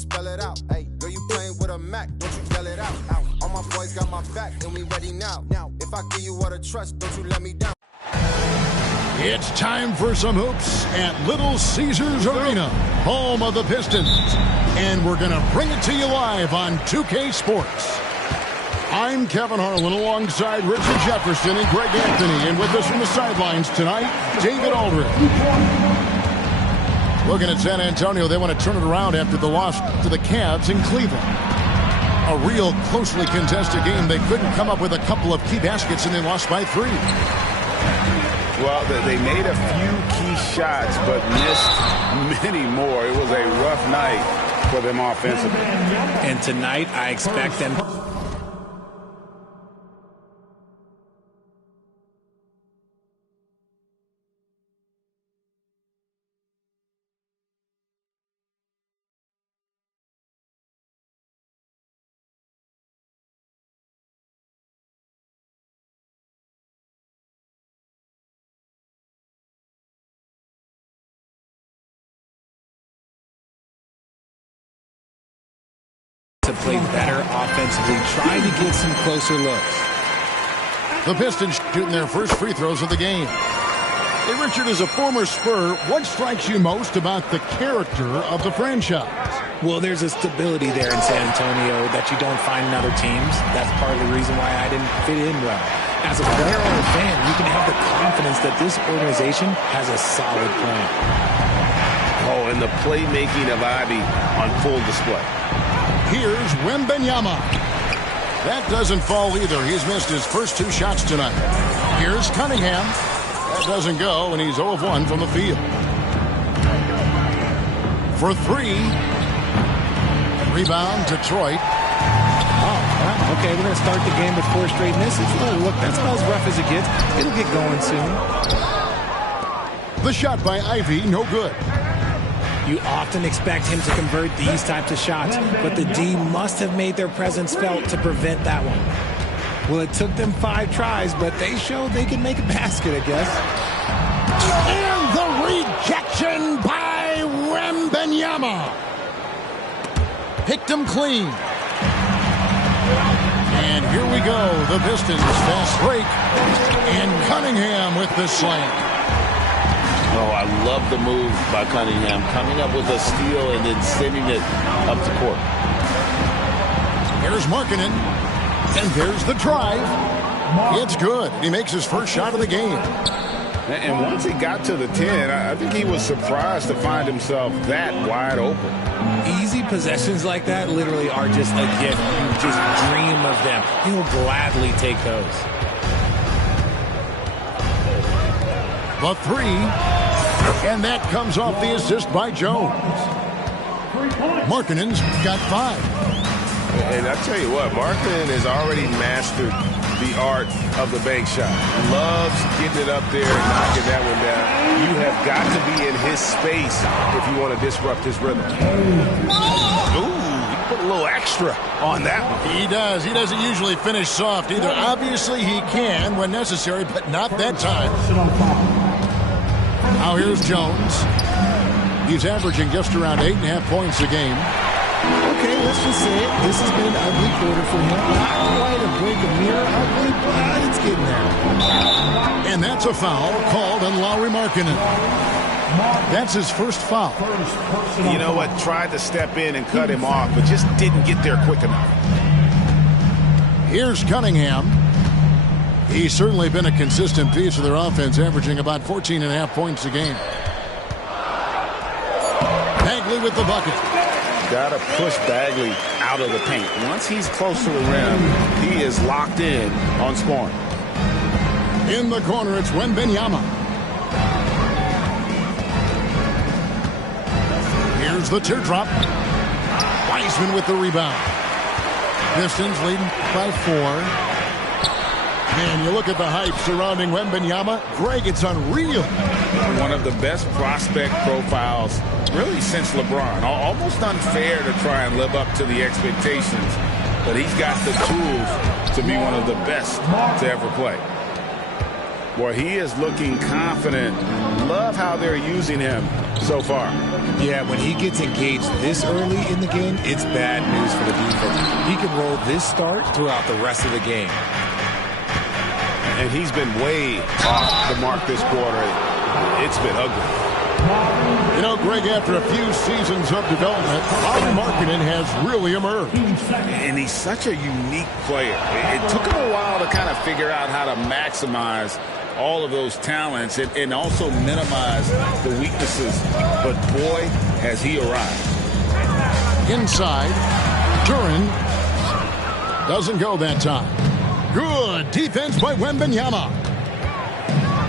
spell it out. Hey, girl, you playing with a Mac, don't you yell it out. All my boys got my back, and we ready now. If I give you all the trust, don't you let me down. It's time for some hoops at Little Caesars Arena, home of the Pistons. And we're going to bring it to you live on 2K Sports. I'm Kevin Harlan alongside Richard Jefferson and Greg Anthony. And with us from the sidelines tonight, David Aldridge. Looking at San Antonio, they want to turn it around after the loss to the Cavs in Cleveland. A real closely contested game. They couldn't come up with a couple of key baskets, and they lost by 3. Well, they made a few key shots, but missed many more. It was a rough night for them offensively. And tonight, I expect them to play better offensively, trying to get some closer looks. The Pistons shooting their first free throws of the game. Hey, Richard, as a former Spur, what strikes you most about the character of the franchise? Well, there's a stability there in San Antonio that you don't find in other teams. That's part of the reason why I didn't fit in well. As a player or a fan, you can have the confidence that this organization has a solid plan. Oh, and the playmaking of Ivy on full display. Here's Wembanyama. That doesn't fall either. He's missed his first 2 shots tonight. Here's Cunningham. That doesn't go, and he's 0 of 1 from the field. For 3. Rebound, Detroit. Oh, okay, we're going to start the game with 4 straight misses. Oh, look, that's about as rough as it gets. It'll get going soon. The shot by Ivy, no good. You often expect him to convert these types of shots, but the D must have made their presence felt to prevent that one. Well, it took them 5 tries, but they showed they can make a basket, I guess. And the rejection by Wembanyama. Picked him clean. And here we go, the Pistons fast break. And Cunningham with the slam. Oh, I love the move by Cunningham, coming up with a steal and then sending it up the court. Here's Markkanen, and there's the drive. It's good. He makes his first shot of the game. And once he got to the 10, I think he was surprised to find himself that wide open. Easy possessions like that literally are just a gift. You just dream of them. He'll gladly take those. The 3, and that comes off the assist by Jones. Markkanen's got 5. And I tell you what, Markkanen has already mastered the art of the bank shot. Loves getting it up there and knocking that one down. You have got to be in his space if you want to disrupt his rhythm. Ooh, he put a little extra on that one. He does. He doesn't usually finish soft either. Obviously, he can when necessary, but not that time. Now here's Jones. He's averaging just around 8.5 points a game. Okay, let's just say it. This has been an ugly quarter for him. Not quite a break of mirror ugly, but it's getting there. And that's a foul called on Lauri Markkanen. That's his first foul. You know what? Tried to step in and cut him off, but just didn't get there quick enough. Here's Cunningham. He's certainly been a consistent piece of their offense, averaging about 14.5 points a game. Bagley with the bucket. Got to push Bagley out of the paint. Once he's close to the rim, he is locked in on scoring. In the corner, it's Wembanyama. Here's the teardrop. Wiseman with the rebound. Pistons leading by 4. And you look at the hype surrounding Wembanyama. Greg, it's unreal. One of the best prospect profiles really since LeBron. Almost unfair to try and live up to the expectations, but he's got the tools to be one of the best to ever play. Boy, he is looking confident. Love how they're using him so far. Yeah, when he gets engaged this early in the game, it's bad news for the defense. He can roll this start throughout the rest of the game. And he's been way off the mark this quarter. It's been ugly. You know, Greg, after a few seasons of development, Lauri Markkanen has really emerged. And he's such a unique player. It took him a while to kind of figure out how to maximize all of those talents and also minimize the weaknesses. But boy, has he arrived. Inside, Duren doesn't go that time. Good defense by Wembanyama.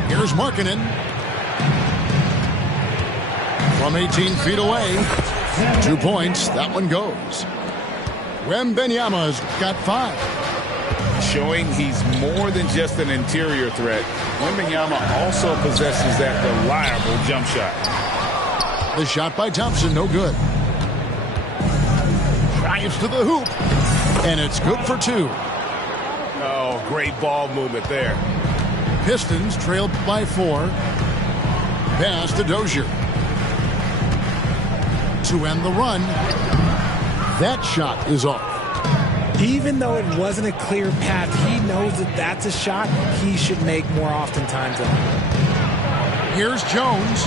Here's Markkanen. From 18 feet away. 2 points. That one goes. Wembanyama's got 5. Showing he's more than just an interior threat. Wembanyama also possesses that reliable jump shot. The shot by Thompson, no good. Drives to the hoop. And it's good for 2. Oh, great ball movement there. Pistons trailed by 4. Pass to Dozier. To end the run. That shot is off. Even though it wasn't a clear path, he knows that that's a shot he should make more oftentimes than not. Here's Jones.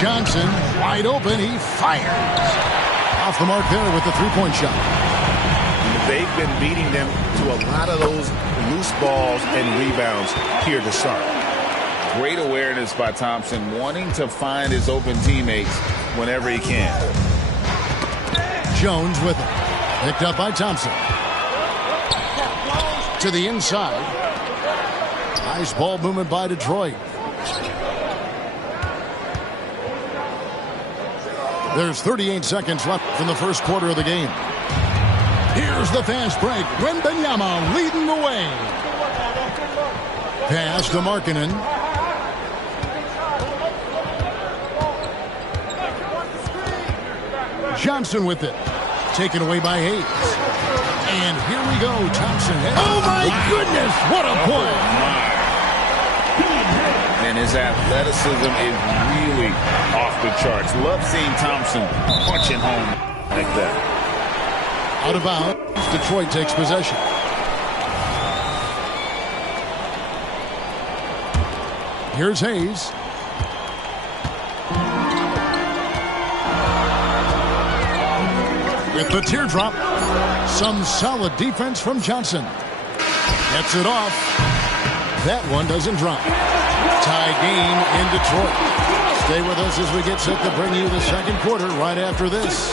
Johnson wide open. He fires. Off the mark there with the three-point shot. They've been beating them to a lot of those loose balls and rebounds here to start. Great awareness by Thompson, wanting to find his open teammates whenever he can. Jones with it. Picked up by Thompson. To the inside. Nice ball movement by Detroit. There's 38 seconds left in the first quarter of the game. Here's the fast break. Wembanyama leading the way. Pass to Markkanen. Johnson with it. Taken away by Hayes. And here we go. Thompson. Oh, my goodness. What a point. And his athleticism is really off the charts. Love seeing Thompson punching home like that. Out of bounds. Detroit takes possession. Here's Hayes. With the teardrop, some solid defense from Johnson. Gets it off. That one doesn't drop. Tie game in Detroit. Stay with us as we get set to bring you the second quarter right after this.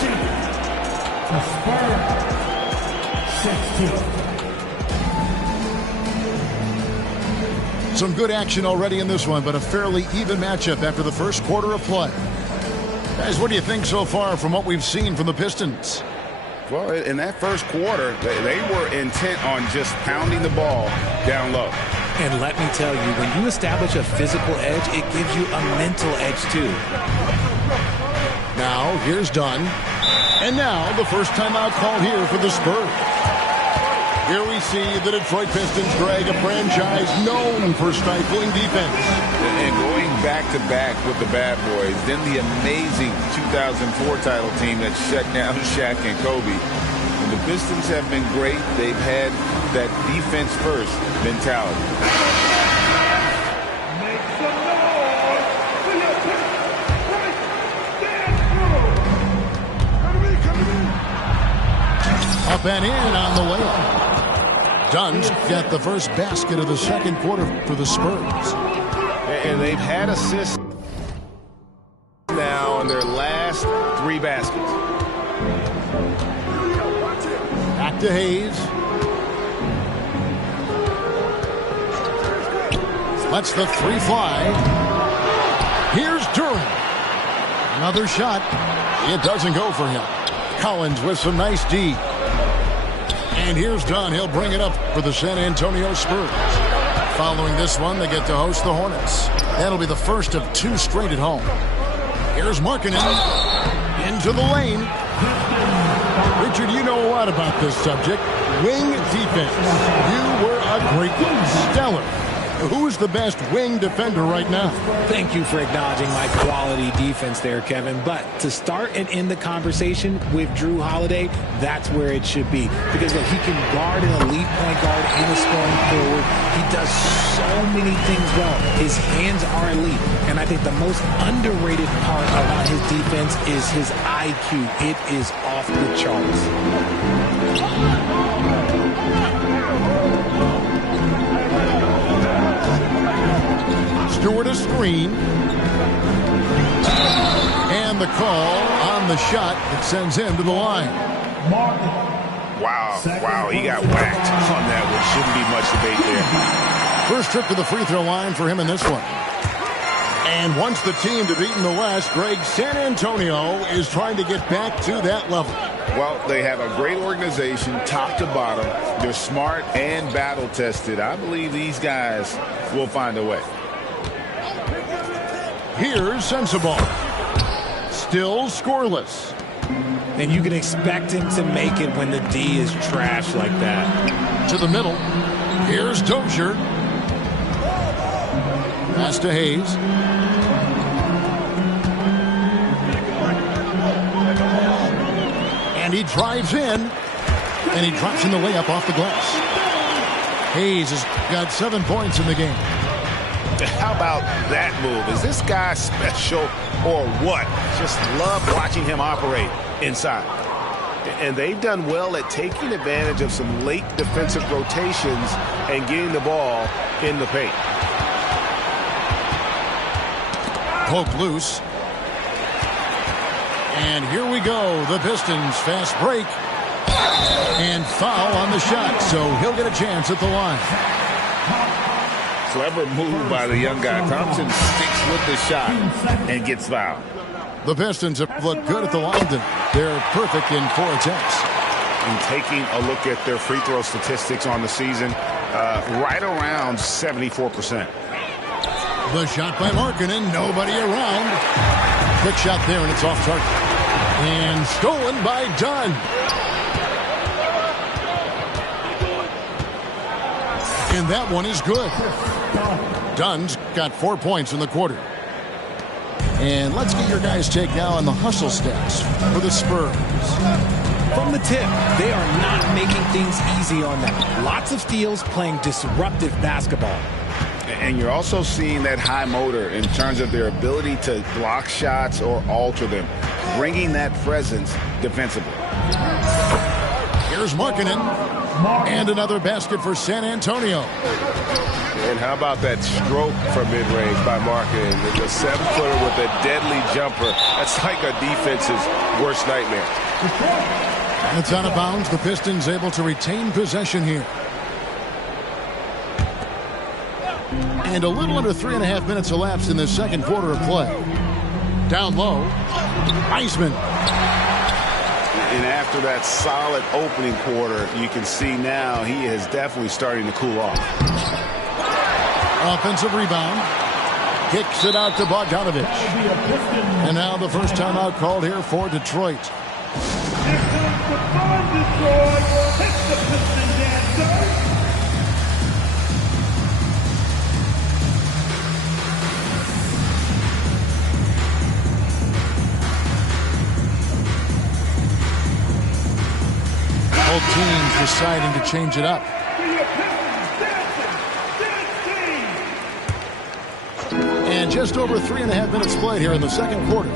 Some good action already in this one, but a fairly even matchup after the first quarter of play. Guys, what do you think so far from what we've seen from the Pistons? Well, in that first quarter, they were intent on just pounding the ball down low. And let me tell you, when you establish a physical edge, it gives you a mental edge too. Now, here's Dunn. And now, the first timeout called here for the Spurs. Here we see the Detroit Pistons, Greg, a franchise known for stifling defense. And going back-to-back with the bad boys, then the amazing 2004 title team that shut down Shaq and Kobe. And the Pistons have been great. They've had that defense-first mentality. Up and in on the layup. Dunn's got the first basket of the second quarter for the Spurs. And they've had assists now on their last 3 baskets. Back to Hayes. Lets the 3 fly. Here's Duren. Another shot. It doesn't go for him. Collins with some nice D. And here's Dunn. He'll bring it up for the San Antonio Spurs. Following this one, they get to host the Hornets. That'll be the first of 2 straight at home. Here's Markkanen. Into the lane. Richard, you know a lot about this subject. Wing defense. You were a great one. Stellar. who's the best wing defender right now? Thank you for acknowledging my quality defense there, Kevin. But to start and end the conversation with Jrue Holiday, that's where it should be. Because look, he can guard an elite point guard and a scoring forward. He does so many things well. His hands are elite. And I think the most underrated part about his defense is his IQ. It is off the charts. Stewart a screen. And the call on the shot that sends him to the line. Wow, he got whacked on that one. Shouldn't be much debate there. First trip to the free throw line for him in this one. And once the team to beat in the West, Greg, San Antonio is trying to get back to that level. Well, they have a great organization, top to bottom. They're smart and battle-tested. I believe these guys will find a way. Here's Sensabaugh. Still scoreless. And you can expect him to make it when the D is trash like that. To the middle. Here's Dozier. Pass to Hayes. And he drives in. And he drops in the layup off the glass. Hayes has got 7 points in the game. How about that move? Is this guy special or what? Just love watching him operate inside. And they've done well at taking advantage of some late defensive rotations and getting the ball in the paint. Poke loose. And here we go. The Pistons fast break. And foul on the shot. So he'll get a chance at the line. Clever move by the young guy. Thompson sticks with the shot and gets fouled. The Pistons have looked good at the line. They're perfect in 4 attempts. And taking a look at their free throw statistics on the season, right around 74%. The shot by Markkanen. Nobody around. Quick shot there, and it's off target. And stolen by Dunn. And that one is good. Dunn's got 4 points in the quarter. And let's get your guys' take now on the hustle stats for the Spurs. From the tip, they are not making things easy on them. Lots of steals, playing disruptive basketball. And you're also seeing that high motor in terms of their ability to block shots or alter them, bringing that presence defensively. Here's Markkanen. And another basket for San Antonio. And how about that stroke from mid-range by Markkanen? The 7-footer with a deadly jumper. That's like a defense's worst nightmare. It's out of bounds. The Pistons able to retain possession here. And a little under 3.5 minutes elapsed in the second quarter of play. Down low, Wiseman. And after that solid opening quarter, you can see now he is definitely starting to cool off. Offensive rebound. Kicks it out to Bogdanovich. And now the first timeout called here for Detroit. Here comes the fun, Detroit. Take the Pistons dancer. Both teams deciding to change it up. And just over 3.5 minutes played here in the second quarter.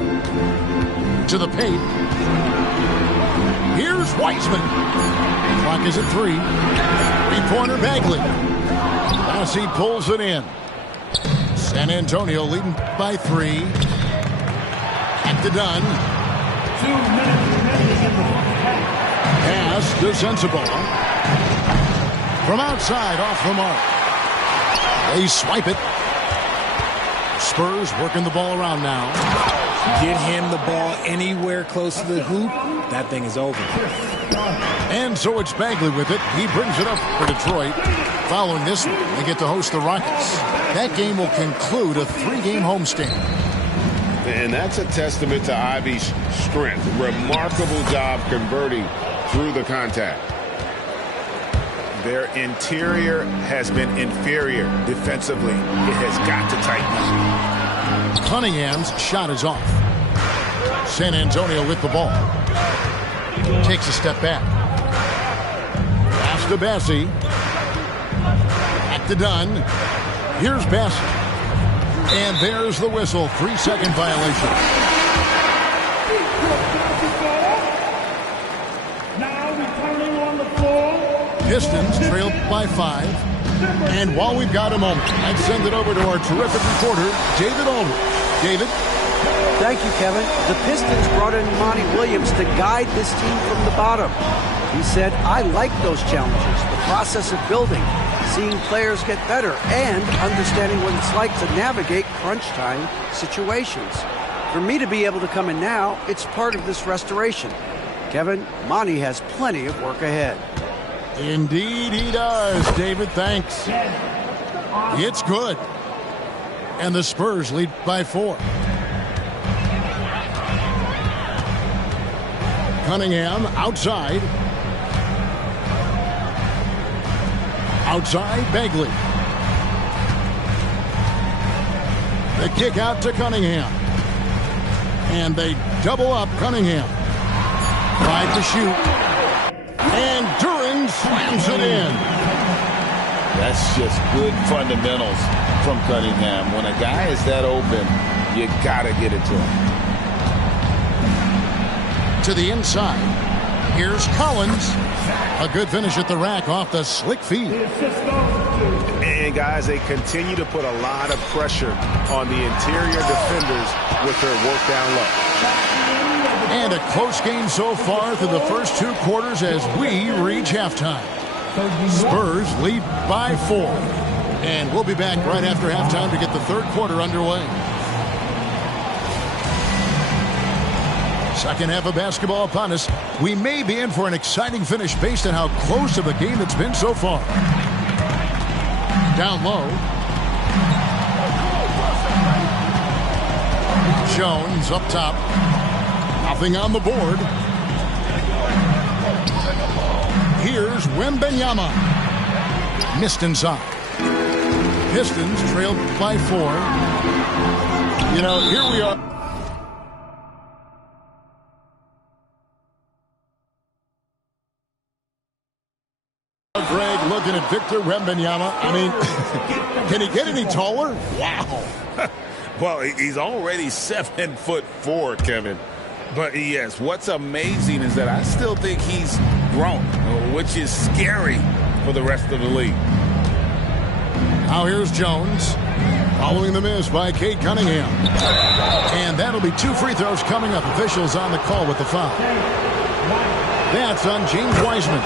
To the paint. Here's Wiseman. Clock is at 3. 3-pointer Bagley. Massey pulls it in. San Antonio leading by 3. At the Dunn. 2 minutes remaining in the first half. Pass to Sensabaugh. From outside, off the mark. They swipe it. Spurs working the ball around now. Get him the ball anywhere close to the hoop, that thing is over. And so it's Bagley with it. He brings it up for Detroit. Following this one, they get to host the Rockets. That game will conclude a 3-game homestand. And that's a testament to Ivy's strength. Remarkable job converting through the contact. Their interior has been inferior defensively. It has got to tighten up. Cunningham's shot is off. San Antonio with the ball. Takes a step back. Pass to Bassey. Back to Dunn. Here's Bassey. And there's the whistle. 3-second violation. Now returning on the floor. Pistons trailed by 5. And while we've got a moment, I'd send it over to our terrific reporter, David Aldridge. David? Thank you, Kevin. The Pistons brought in Monty Williams to guide this team from the bottom. He said, I like those challenges, the process of building, seeing players get better, and understanding what it's like to navigate crunch time situations. For me to be able to come in now, it's part of this restoration. Kevin, Monty has plenty of work ahead. Indeed he does, David. Thanks. It's good. And the Spurs lead by 4. Cunningham outside. Outside, Bagley. The kick out to Cunningham. And they double up Cunningham. 5 to shoot. And Duren slams it in. That's just good fundamentals from Cunningham. When a guy is that open, you gotta get it to him. To the inside. Here's Collins. A good finish at the rack off the slick feed. And guys, they continue to put a lot of pressure on the interior defenders with their work down low. And a close game so far through the first 2 quarters as we reach halftime. Spurs lead by 4. And we'll be back right after halftime to get the 3rd quarter underway. Second half of basketball upon us. We may be in for an exciting finish based on how close of a game it's been so far. Down low. Jones up top. Nothing on the board. Here's Wembanyama. Missed inside. Pistons trailed by 4. You know, here we are. Greg looking at Victor Wembanyama. I mean, can he get any taller? Wow. Well, he's already 7'4", Kevin. But yes, what's amazing is that I still think he's grown, which is scary for the rest of the league. Now here's Jones. Following the miss by Cade Cunningham. And that'll be 2 free throws coming up. Officials on the call with the foul. That's on James Wiseman.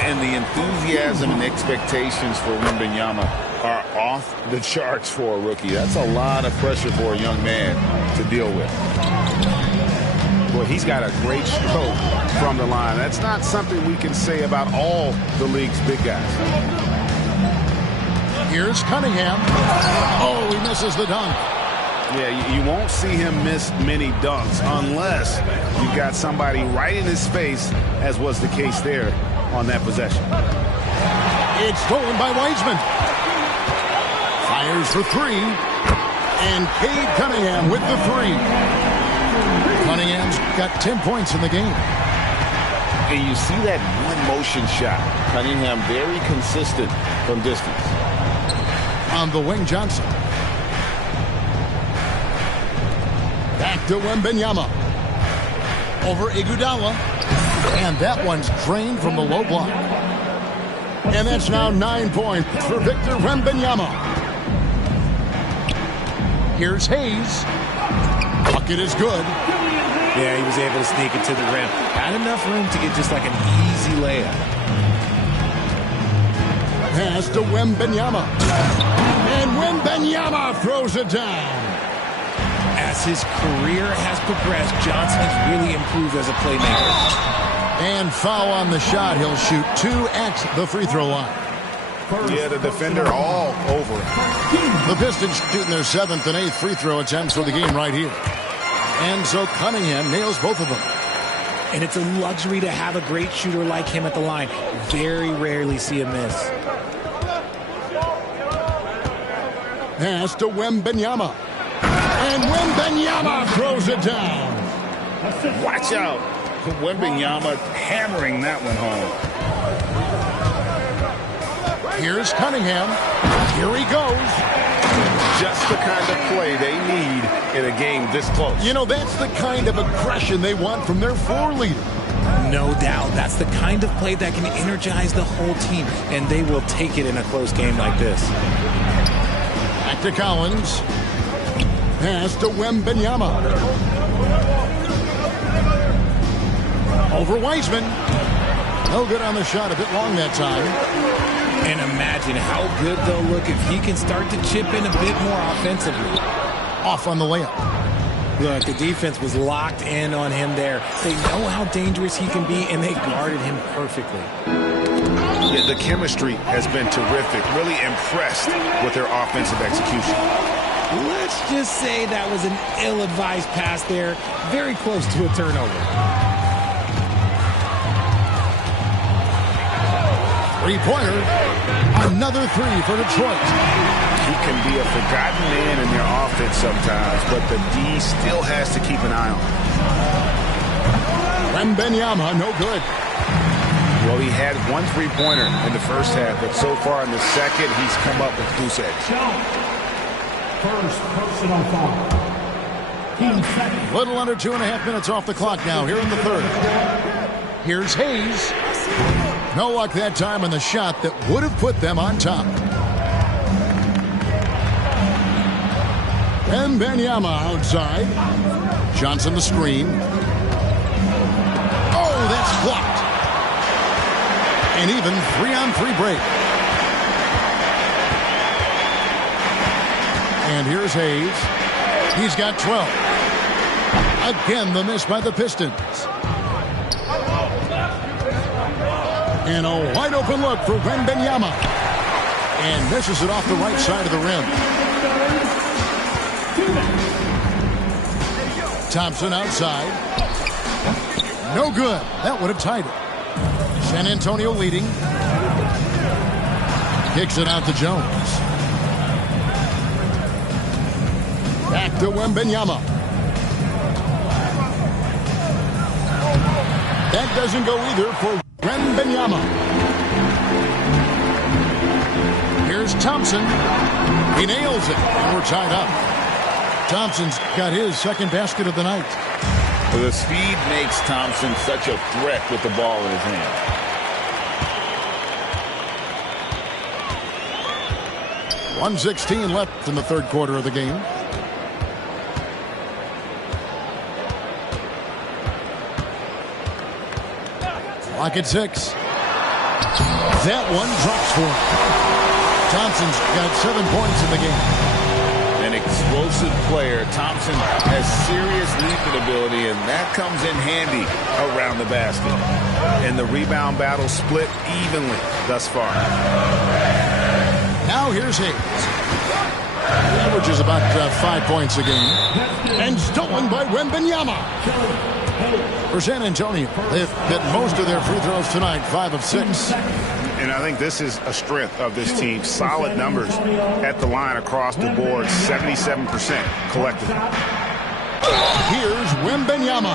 And the enthusiasm and expectations for Wembanyama are off the charts for a rookie. That's a lot of pressure for a young man to deal with. Well, he's got a great stroke from the line. That's not something we can say about all the league's big guys. Here's Cunningham. Oh, he misses the dunk. Yeah, you won't see him miss many dunks unless you've got somebody right in his face, as was the case there on that possession. It's stolen by Wiseman. Fires for 3. And Cade Cunningham with the 3. Cunningham's got 10 points in the game. And you see that one motion shot. Cunningham very consistent from distance. On the wing, Johnson. Back to Wembanyama. Over Iguodala. And that one's drained from the low block. And that's now 9 points for Victor Wembanyama. Here's Hayes. Bucket is good. Yeah, he was able to sneak it to the rim. Not enough room to get just like an easy layup. Pass to Wembanyama. And Wembanyama throws it down. As his career has progressed, Johnson has really improved as a playmaker. And foul on the shot. He'll shoot 2 at the free throw line. Yeah, the defender all over it. The Pistons shooting their 7th and 8th free throw attempts for the game right here. And so Cunningham nails both of them. And it's a luxury to have a great shooter like him at the line. Very rarely see a miss. Pass to Wembanyama. And Wembanyama throws it down. Watch out. Wembanyama hammering that one home. Here's Cunningham. Here he goes. Just the kind of play they need in a game this close. You know, that's the kind of aggression they want from their floor leader. No doubt. That's the kind of play that can energize the whole team, and they will take it in a close game like this. Back to Collins. Pass to Wembanyama. Over Wiseman. No good on the shot. A bit long that time. And imagine how good they'll look if he can start to chip in a bit more offensively. Off on the layup. Look, the defense was locked in on him there. They know how dangerous he can be, and they guarded him perfectly. Yeah, the chemistry has been terrific. Really impressed with their offensive execution. Let's just say that was an ill-advised pass there. Very close to a turnover. Three-pointer. Another three for Detroit. He can be a forgotten man in their offense sometimes, but the D still has to keep an eye on him. Wembanyama, no good. Well, he had one three-pointer in the first half, but so far in the second, he's come up with goose eggs. First personal foul. Team second. Little under 2.5 minutes off the clock now here in the third. Here's Hayes. No luck that time on the shot that would have put them on top. Wembanyama outside. Johnson the screen. Oh, that's blocked. An even 3-on-3 break. And here's Hayes. He's got 12. Again, the miss by the Pistons. And a wide open look for Wembanyama. And misses it off the right side of the rim. Thompson outside. No good. That would have tied it. San Antonio leading. Kicks it out to Jones. Back to Wembanyama. That doesn't go either for Wembanyama. Here's Thompson. He nails it, and we're tied up. Thompson's got his second basket of the night. The speed makes Thompson such a threat with the ball in his hand. .116 left in the third quarter of the game. Clock at 6. That one drops for him. Thompson's got 7 points in the game. An explosive player. Thompson has serious leaping ability, and that comes in handy around the basket. And the rebound battle split evenly thus far. Now here's Hayes. Averages about 5 points a game. And stolen by Wembanyama. For San Antonio, they've hit most of their free throws tonight, 5 of 6. And I think this is a strength of this team. Solid numbers at the line across the board, 77% collectively. Here's Wembanyama.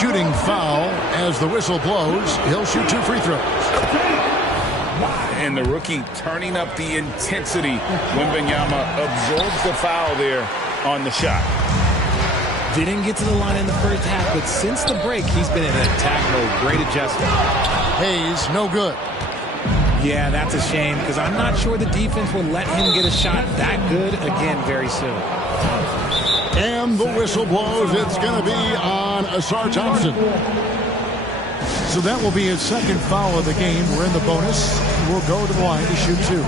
Shooting foul as the whistle blows. He'll shoot 2 free throws. And the rookie turning up the intensity. Wembanyama absorbs the foul there on the shot. Didn't get to the line in the first half, but since the break, he's been in attack mode. Great adjustment. Hayes, no good. Yeah, that's a shame, because I'm not sure the defense will let him get a shot that good again very soon. And the whistle blows. It's going to be on Ausar Thompson. So that will be his second foul of the game. We're in the bonus. We'll go to the line to shoot 2.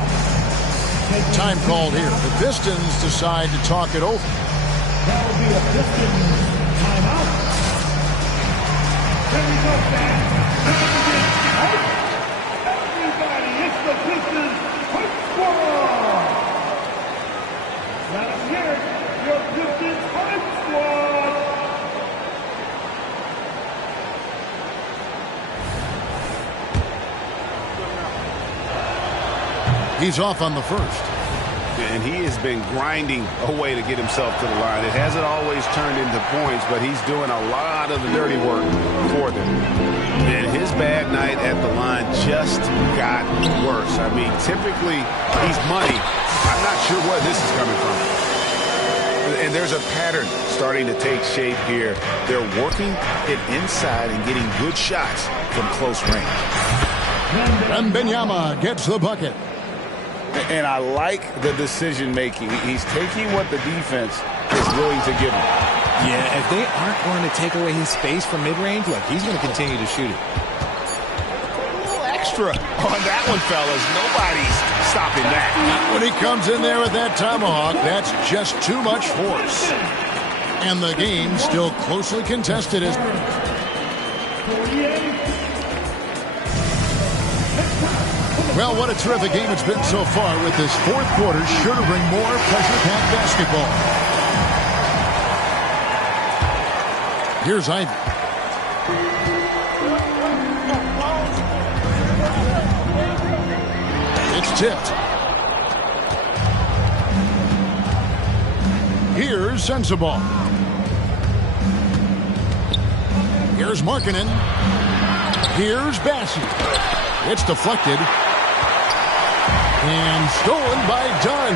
Time called here. The Pistons decide to talk it over. That will be a Pistons timeout. Here we go, fans. Everybody, it's the Pistons Punch Squad. Let us hear it, your Pistons Punch Squad. He's off on the first. And he has been grinding away to get himself to the line. It hasn't always turned into points, but he's doing a lot of the dirty work for them. And his bad night at the line just got worse. I mean, typically, he's money. I'm not sure where this is coming from. And there's a pattern starting to take shape here. They're working it inside and getting good shots from close range. Wembanyama gets the bucket. And I like the decision-making. He's taking what the defense is willing to give him. Yeah, if they aren't going to take away his space from mid-range, look, he's going to continue to shoot it. A little extra on that one, fellas. Nobody's stopping that. When he comes in there with that tomahawk, that's just too much force. And the game still closely contested as... Well, what a terrific game it's been so far, with this fourth quarter sure to bring more pressure-packed basketball. Here's Ivy. It's tipped. Here's Sensabaugh. Here's Markkanen. Here's Bassey. It's deflected. And stolen by Dunn.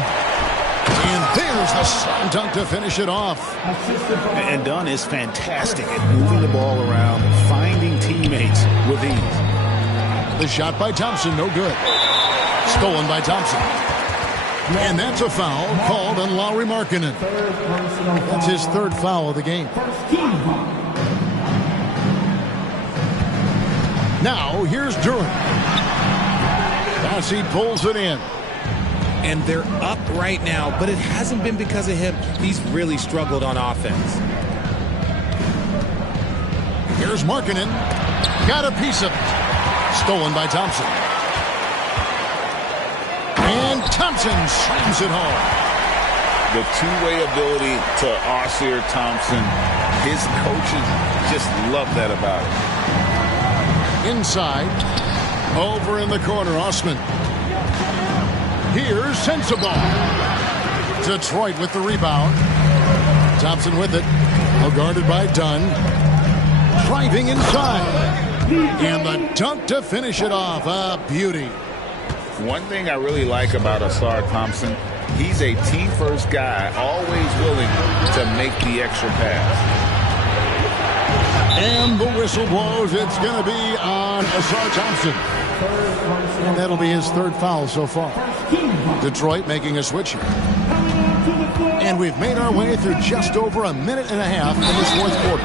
And there's the slam dunk to finish it off. And Dunn is fantastic at moving the ball around and finding teammates with ease. The shot by Thompson, no good. Stolen by Thompson. And that's a foul called on Lauri Markkanen. That's his third foul of the game. Now, here's Durant. Bassey pulls it in. And they're up right now, but it hasn't been because of him. He's really struggled on offense. Here's Markkanen. Got a piece of it. Stolen by Thompson. And Thompson slams it home. The two-way ability to Ausar Thompson, his coaches just love that about him. Inside. Over in the corner, Osman. Here's Sensabaugh. Detroit with the rebound. Thompson with it. Well guarded by Dunn. Driving inside. And the dunk to finish it off. A beauty. One thing I really like about Ausar Thompson, he's a team-first guy, always willing to make the extra pass. And the whistle blows. It's going to be on Ausar Thompson. And that'll be his third foul so far. Detroit making a switch here. And we've made our way through just over a minute and a half in this fourth quarter.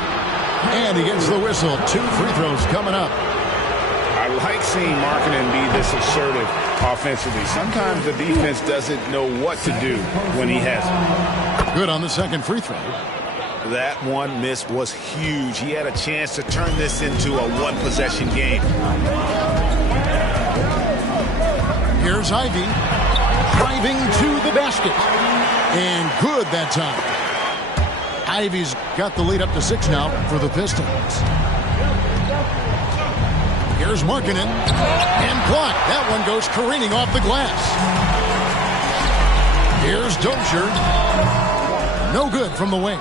And he gets the whistle. 2 free throws coming up. I like seeing Markkanen be this assertive offensively. Sometimes the defense doesn't know what to do when he has it. Good on the second free throw. That one miss was huge. He had a chance to turn this into a one-possession game. Here's Ivy. Driving to the basket. And good that time. Ivy's got the lead up to 6 now for the Pistons. Here's Markkanen. And blocked. That one goes careening off the glass. Here's Dozier. No good from the wing.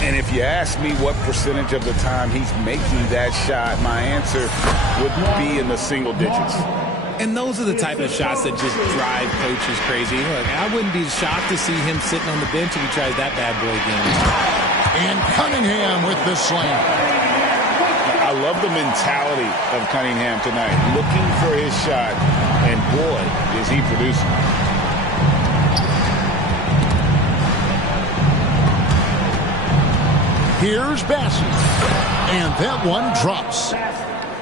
And if you ask me what percentage of the time he's making that shot, my answer would be in the single digits. And those are the type of shots that just drive coaches crazy. Look, I wouldn't be shocked to see him sitting on the bench if he tries that bad boy again. And Cunningham with the slam. I love the mentality of Cunningham tonight, looking for his shot, and boy, is he producing. Here's Bassey. And that one drops.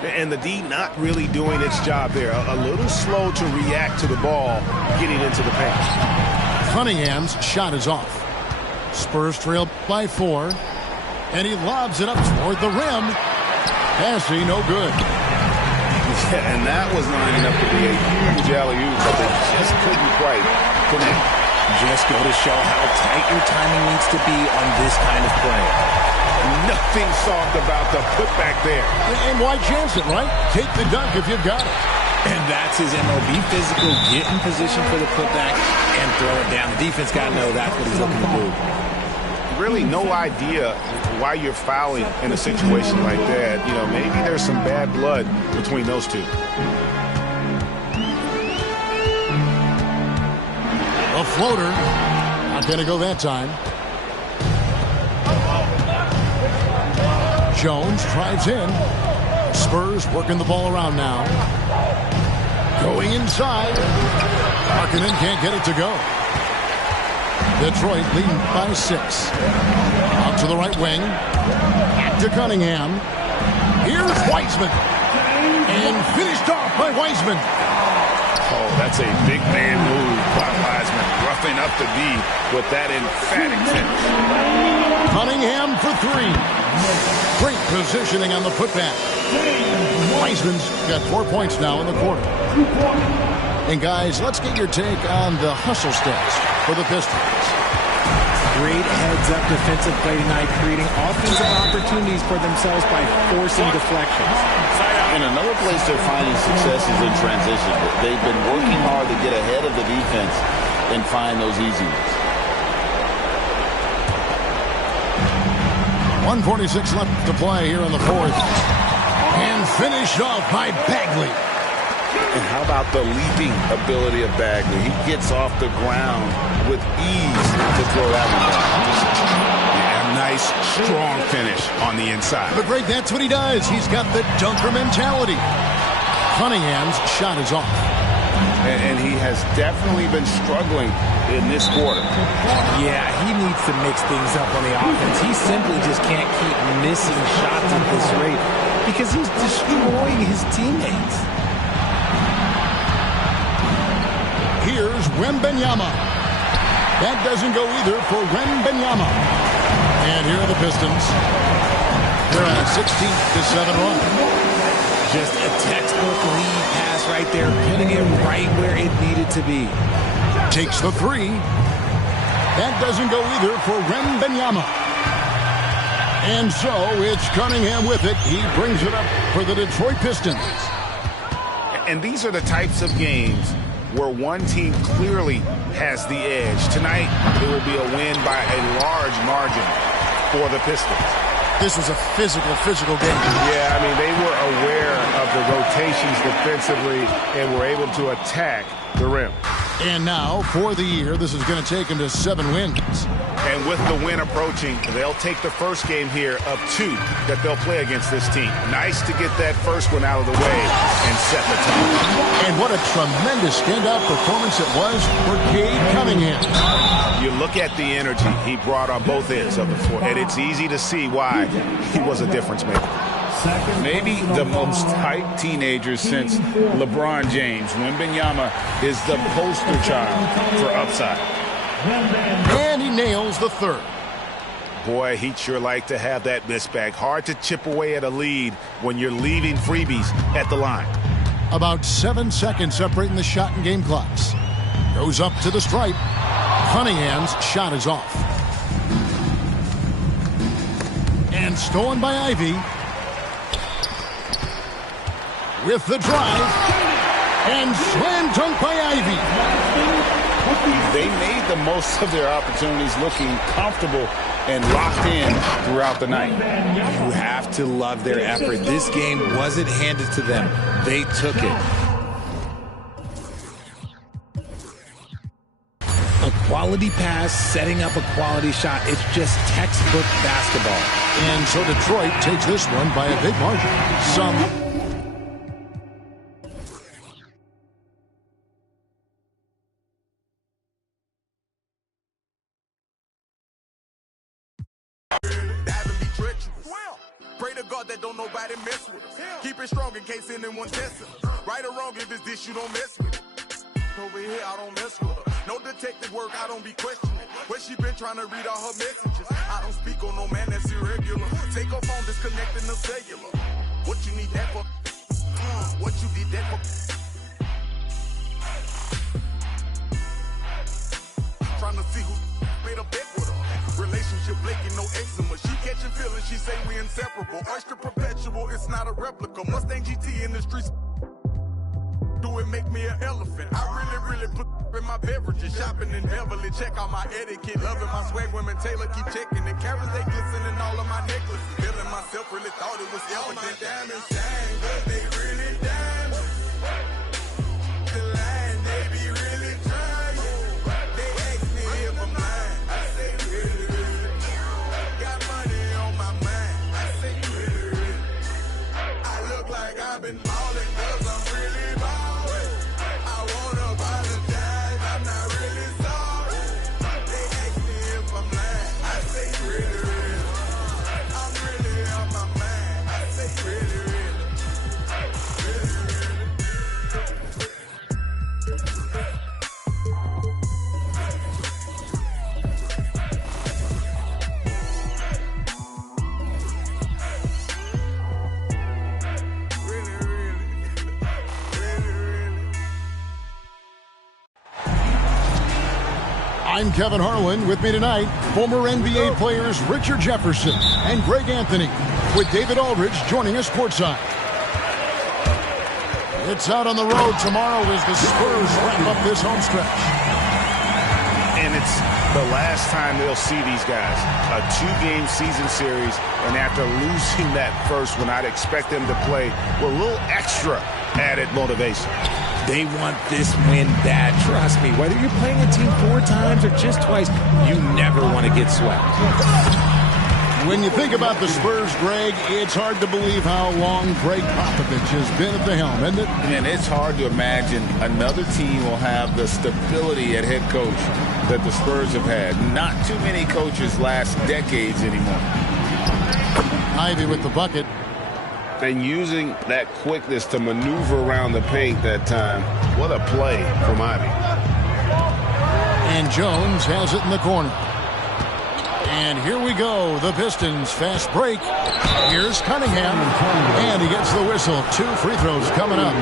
And the D not really doing its job there. A little slow to react to the ball getting into the paint. Cunningham's shot is off. Spurs trail by 4. And he lobs it up toward the rim. Bassey, no good. Yeah, and that was lining up to be a huge alley-oop, but they just couldn't quite connect. Just go to show how tight your timing needs to be on this kind of play. Nothing soft about the putback there. And why chance it, right? Take the dunk if you've got it. And that's his MO. Be physical, get in position for the putback, and throw it down. The defense got to know that's what he's looking to do. Really no idea why you're fouling in a situation like that. You know, maybe there's some bad blood between those two. A floater. Not going to go that time. Jones drives in. Spurs working the ball around now. Going inside. Markkanen can't get it to go. Detroit leading by 6. Out to the right wing. Back to Cunningham. Here's Wiseman. And finished off by Wiseman. Oh, that's a big man move by Wiseman. Roughing up the D with that emphatic finish. Cunningham for 3. Great positioning on the putback. Wiseman's got 4 points now in the quarter. And guys, let's get your take on the hustle stats for the Pistons. Great heads-up defensive play tonight, creating offensive opportunities for themselves by forcing deflections. And another place they're finding success is in transition. They've been working hard to get ahead of the defense and find those easy ones. 1:46 left to play here in the fourth. And finished off by Bagley. And how about the leaping ability of Bagley? He gets off the ground with ease to throw that one down. Yeah, nice, strong finish on the inside. But great, that's what he does. He's got the dunker mentality. Cunningham's shot is off. And he has definitely been struggling in this quarter. Yeah, he needs to mix things up on the offense. He simply just can't keep missing shots at this rate because he's destroying his teammates. Here's Wembanyama. That doesn't go either for Wembanyama. And here are the Pistons. They're on a 16-7 run. Just a textbook lead pass right there, putting it right where it needed to be. Takes the 3. That doesn't go either for Wembanyama. And so it's Cunningham with it. He brings it up for the Detroit Pistons. And these are the types of games where one team clearly has the edge. Tonight, it will be a win by a large margin for the Pistons. This was a physical game. Yeah, I mean, they were aware of the rotations defensively and were able to attack the rim. And now, for the year, this is going to take them to 7 wins. And with the win approaching, they'll take the first game here of 2 that they'll play against this team. Nice to get that first one out of the way and set the tone. And what a tremendous standout performance it was for Cade Cunningham. You look at the energy he brought on both ends of the floor, and it's easy to see why he was a difference maker. Maybe the most hyped teenager since LeBron James. Wembanyama is the poster child for upside. And he nails the 3rd. Boy, he'd sure like to have that miss back. Hard to chip away at a lead when you're leaving freebies at the line. About 7 seconds separating the shot and game clocks. Goes up to the stripe. Cunningham's shot is off. And stolen by Ivy. With the drive. And slam dunk by Ivy. They made the most of their opportunities, looking comfortable and locked in throughout the night. You have to love their effort. This game wasn't handed to them. They took it. A quality pass, setting up a quality shot. It's just textbook basketball. And so Detroit takes this one by a big margin. Pray to God that don't nobody mess with us. Keep it strong in case anyone tests us. Right or wrong, if it's this, you don't mess with it. Over here, I don't mess with her. No detective work, I don't be questioning. Where she been trying to read all her messages. I don't speak on no man that's irregular. Take her phone, disconnecting the cellular. What you need that for? What you did that for? Trying to see who made a bet with her. Relationship flaking, no eczema. She catching feelings, she say we inseparable. Oyster perpetual, it's not a replica. Mustang GT in the streets. do it make me an elephant. I really put in my beverages, shopping in Beverly. Check out my etiquette, loving my swag. Women Taylor keep checking the carrots, they glistening all of my necklaces. Feeling myself, really thought it was elegant. My diamonds shine, but they really diamonds. The line, they be really trying. They ask me if I'm lying. I say really. Got money on my mind. I say really. I look like I've been ballin' 'cause I'm really ballin'. I wanna apologize, I'm not really sorry. They ask me if I'm lying. I say really. I'm really on my mind. I say really. I'm Kevin Harlan. With me tonight, former NBA players Richard Jefferson and Greg Anthony, with David Aldridge joining us courtside. It's out on the road tomorrow as the Spurs wrap up this home stretch. And it's the last time they'll see these guys. A 2-game season series, and after losing that first one, I'd expect them to play with a little extra added motivation. They want this win bad. Trust me, whether you're playing a team 4 times or just twice, you never want to get swept. When you think about the Spurs, Greg, it's hard to believe how long Greg Popovich has been at the helm, isn't it? And it's hard to imagine another team will have the stability at head coach that the Spurs have had. Not too many coaches last decades anymore. Ivy with the bucket. And using that quickness to maneuver around the paint that time. What a play from Ivy. And Jones has it in the corner. And here we go. The Pistons fast break. Here's Cunningham. And he gets the whistle. 2 free throws coming up.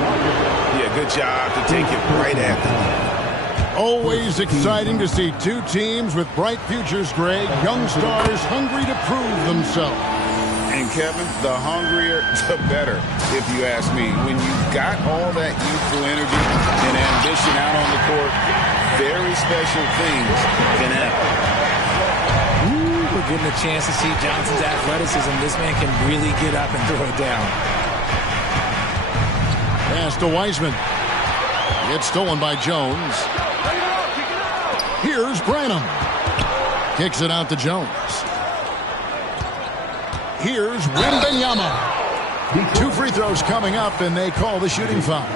Yeah, good job to take it right at them. Always exciting to see 2 teams with bright futures, Greg. Young stars hungry to prove themselves. And Kevin, the hungrier, the better, if you ask me. When you've got all that youthful energy and ambition out on the court, very special things can happen. We're getting a chance to see Johnson's athleticism. This man can really get up and throw it down. Pass to Wiseman. It's stolen by Jones. Here's Branham. Kicks it out to Jones. Here's Wembanyama. 2 free throws coming up, and they call the shooting foul.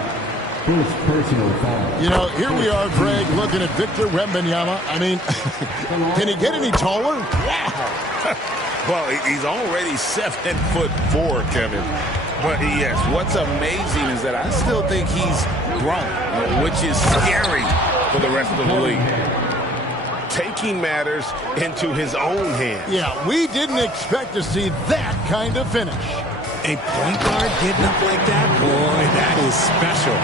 First personal foul. You know, here we are, Greg, looking at Victor Wembanyama. I mean, can he get any taller? Wow. Well, he's already 7'4", Kevin. But yes, what's amazing is that I still think he's grown, which is scary for the rest of the league. Taking matters into his own hands. Yeah, we didn't expect to see that kind of finish. A point guard getting up like that? Boy, that is special.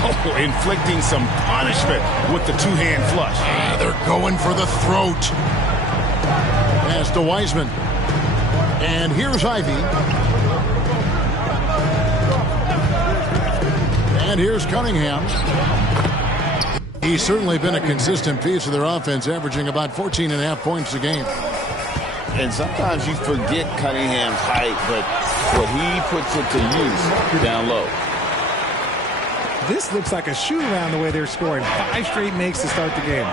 Oh, inflicting some punishment with the 2-hand flush. They're going for the throat. Pass to Wiseman. And here's Ivy. And here's Cunningham. He's certainly been a consistent piece of their offense, averaging about 14.5 points a game. And sometimes you forget Cunningham's height, but what he puts it to use down low. This looks like a shoot-around the way they're scoring. 5 straight makes to start the game.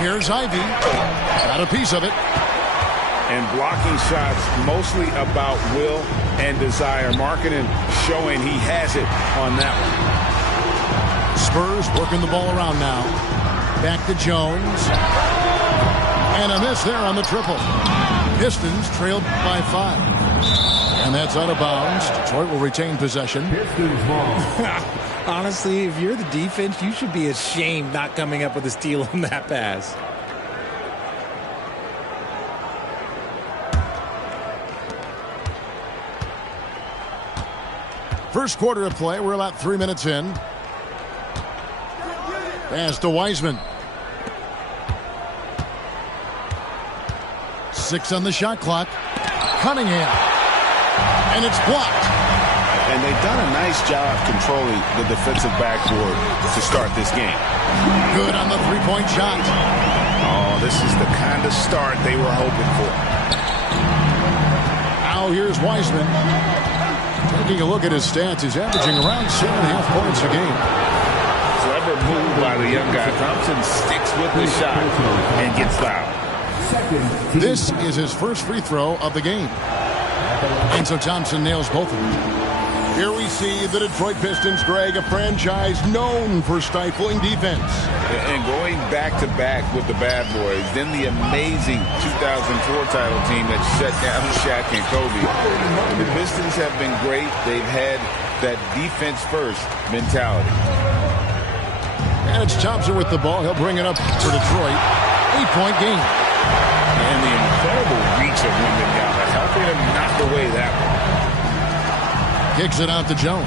Here's Ivy. Got a piece of it. And blocking shots mostly about will and desire. Markkanen showing he has it on that one. Spurs working the ball around now. Back to Jones. And a miss there on the triple. Pistons trailed by 5. And that's out of bounds. Detroit will retain possession. Honestly, if you're the defense, you should be ashamed not coming up with a steal on that pass. First quarter of play. We're about 3 minutes in. Pass to Wiseman. 6 on the shot clock. Cunningham. And it's blocked. And they've done a nice job controlling the defensive backboard to start this game. Good on the three-point shot. Oh, this is the kind of start they were hoping for. Now here's Wiseman. Taking a look at his stats, he's averaging around 7.5 points a game. Clever move by the young guy. Thompson sticks with the shot and gets fouled. This is his first free throw of the game. And so Thompson nails both of them. Here we see the Detroit Pistons, Greg, a franchise known for stifling defense. And going back-to-back with the bad boys, then the amazing 2004 title team that shut down Shaq and Kobe. And the Pistons have been great. They've had that defense-first mentality. And it's Thompson with the ball. He'll bring it up for Detroit. 8-point game. And the incredible reach of Wembanyama, helping him knock away that one. Kicks it out to Jones.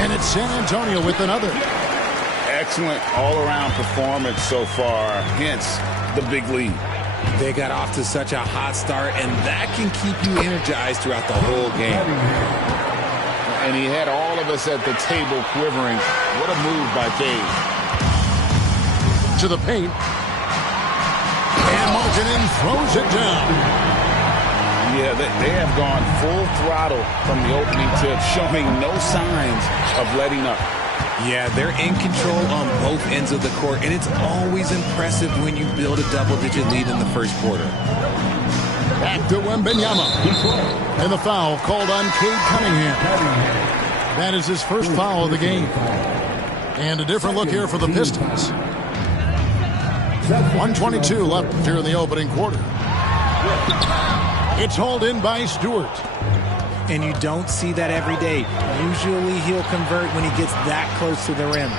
And it's San Antonio with another. Excellent all-around performance so far, hence the big lead. They got off to such a hot start, and that can keep you energized throughout the whole game. And he had all of us at the table quivering. What a move by Cade. To the paint. And Markkanen throws it down. Yeah, they have gone full throttle from the opening tip, showing no signs of letting up. Yeah, they're in control on both ends of the court, and it's always impressive when you build a double-digit lead in the first quarter. Back to Wembanyama. And the foul called on Cade Cunningham. That is his first foul of the game. And a different look here for the Pistons. 1:22 left here in the opening quarter. It's hauled in by Stewart. And you don't see that every day. Usually he'll convert when he gets that close to the rim.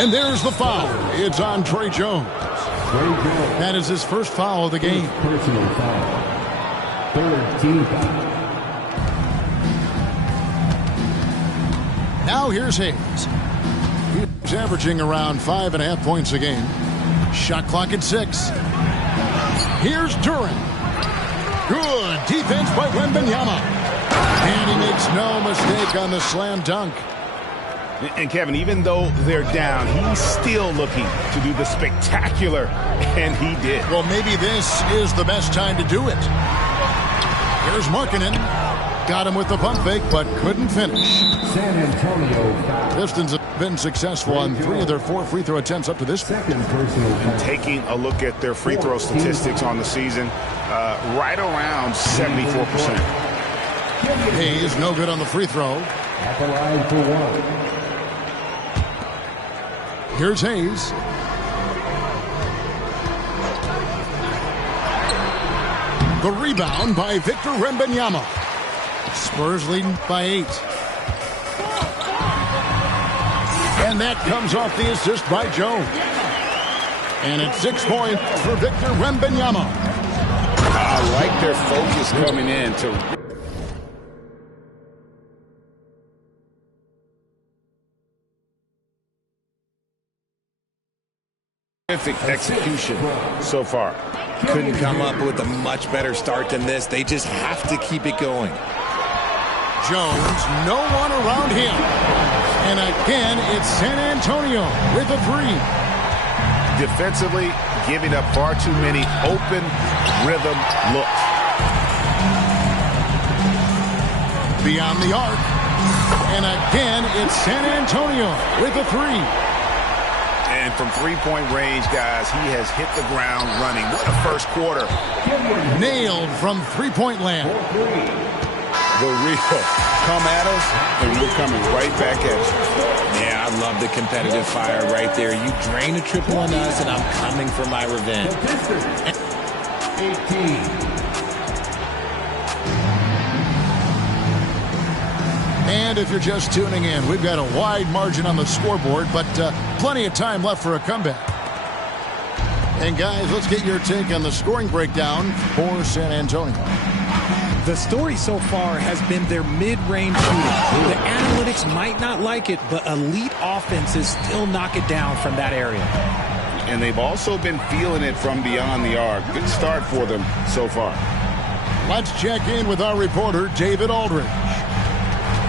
And there's the foul. It's on Trey Jones. That is his first foul of the game. Personal foul. Third team foul. Now here's Hayes. He's averaging around 5.5 points a game. Shot clock at 6. Here's Duren. Good defense by Wembanyama. And he makes no mistake on the slam dunk. And Kevin, even though they're down, he's still looking to do the spectacular, and he did. Well, maybe this is the best time to do it. Here's Markkanen. Got him with the pump fake, but couldn't finish. San Antonio foul. Pistons have been successful on 3 of their 4 free throw attempts up to this point. Second personal foul. Taking a look at their free throw statistics on the season, right around 74%. Hayes no good on the free throw. At the line for one. Here's Hayes. The rebound by Victor Wembanyama. Spurs leading by 8. And that comes off the assist by Jones. And it's 6 points for Victor Wembanyama. I like their focus coming in to... Terrific execution so far. Couldn't come up with a much better start than this. They just have to keep it going. Jones, no one around him. And again, it's San Antonio with a 3. Defensively, giving up far too many open rhythm looks. Beyond the arc. And again, it's San Antonio with a 3. And from three-point range, guys, he has hit the ground running. What a first quarter. Nailed from three-point land. The real. Come at us, and we're coming right back at you. Yeah, I love the competitive fire right there. You drain a triple on us, and I'm coming for my revenge. 18. And if you're just tuning in, we've got a wide margin on the scoreboard, but plenty of time left for a comeback. And guys, let's get your take on the scoring breakdown for San Antonio. The story so far has been their mid-range shooting. The analytics might not like it, but elite offenses still knock it down from that area. and they've also been feeling it from beyond the arc. Good start for them so far. Let's check in with our reporter, David Aldridge.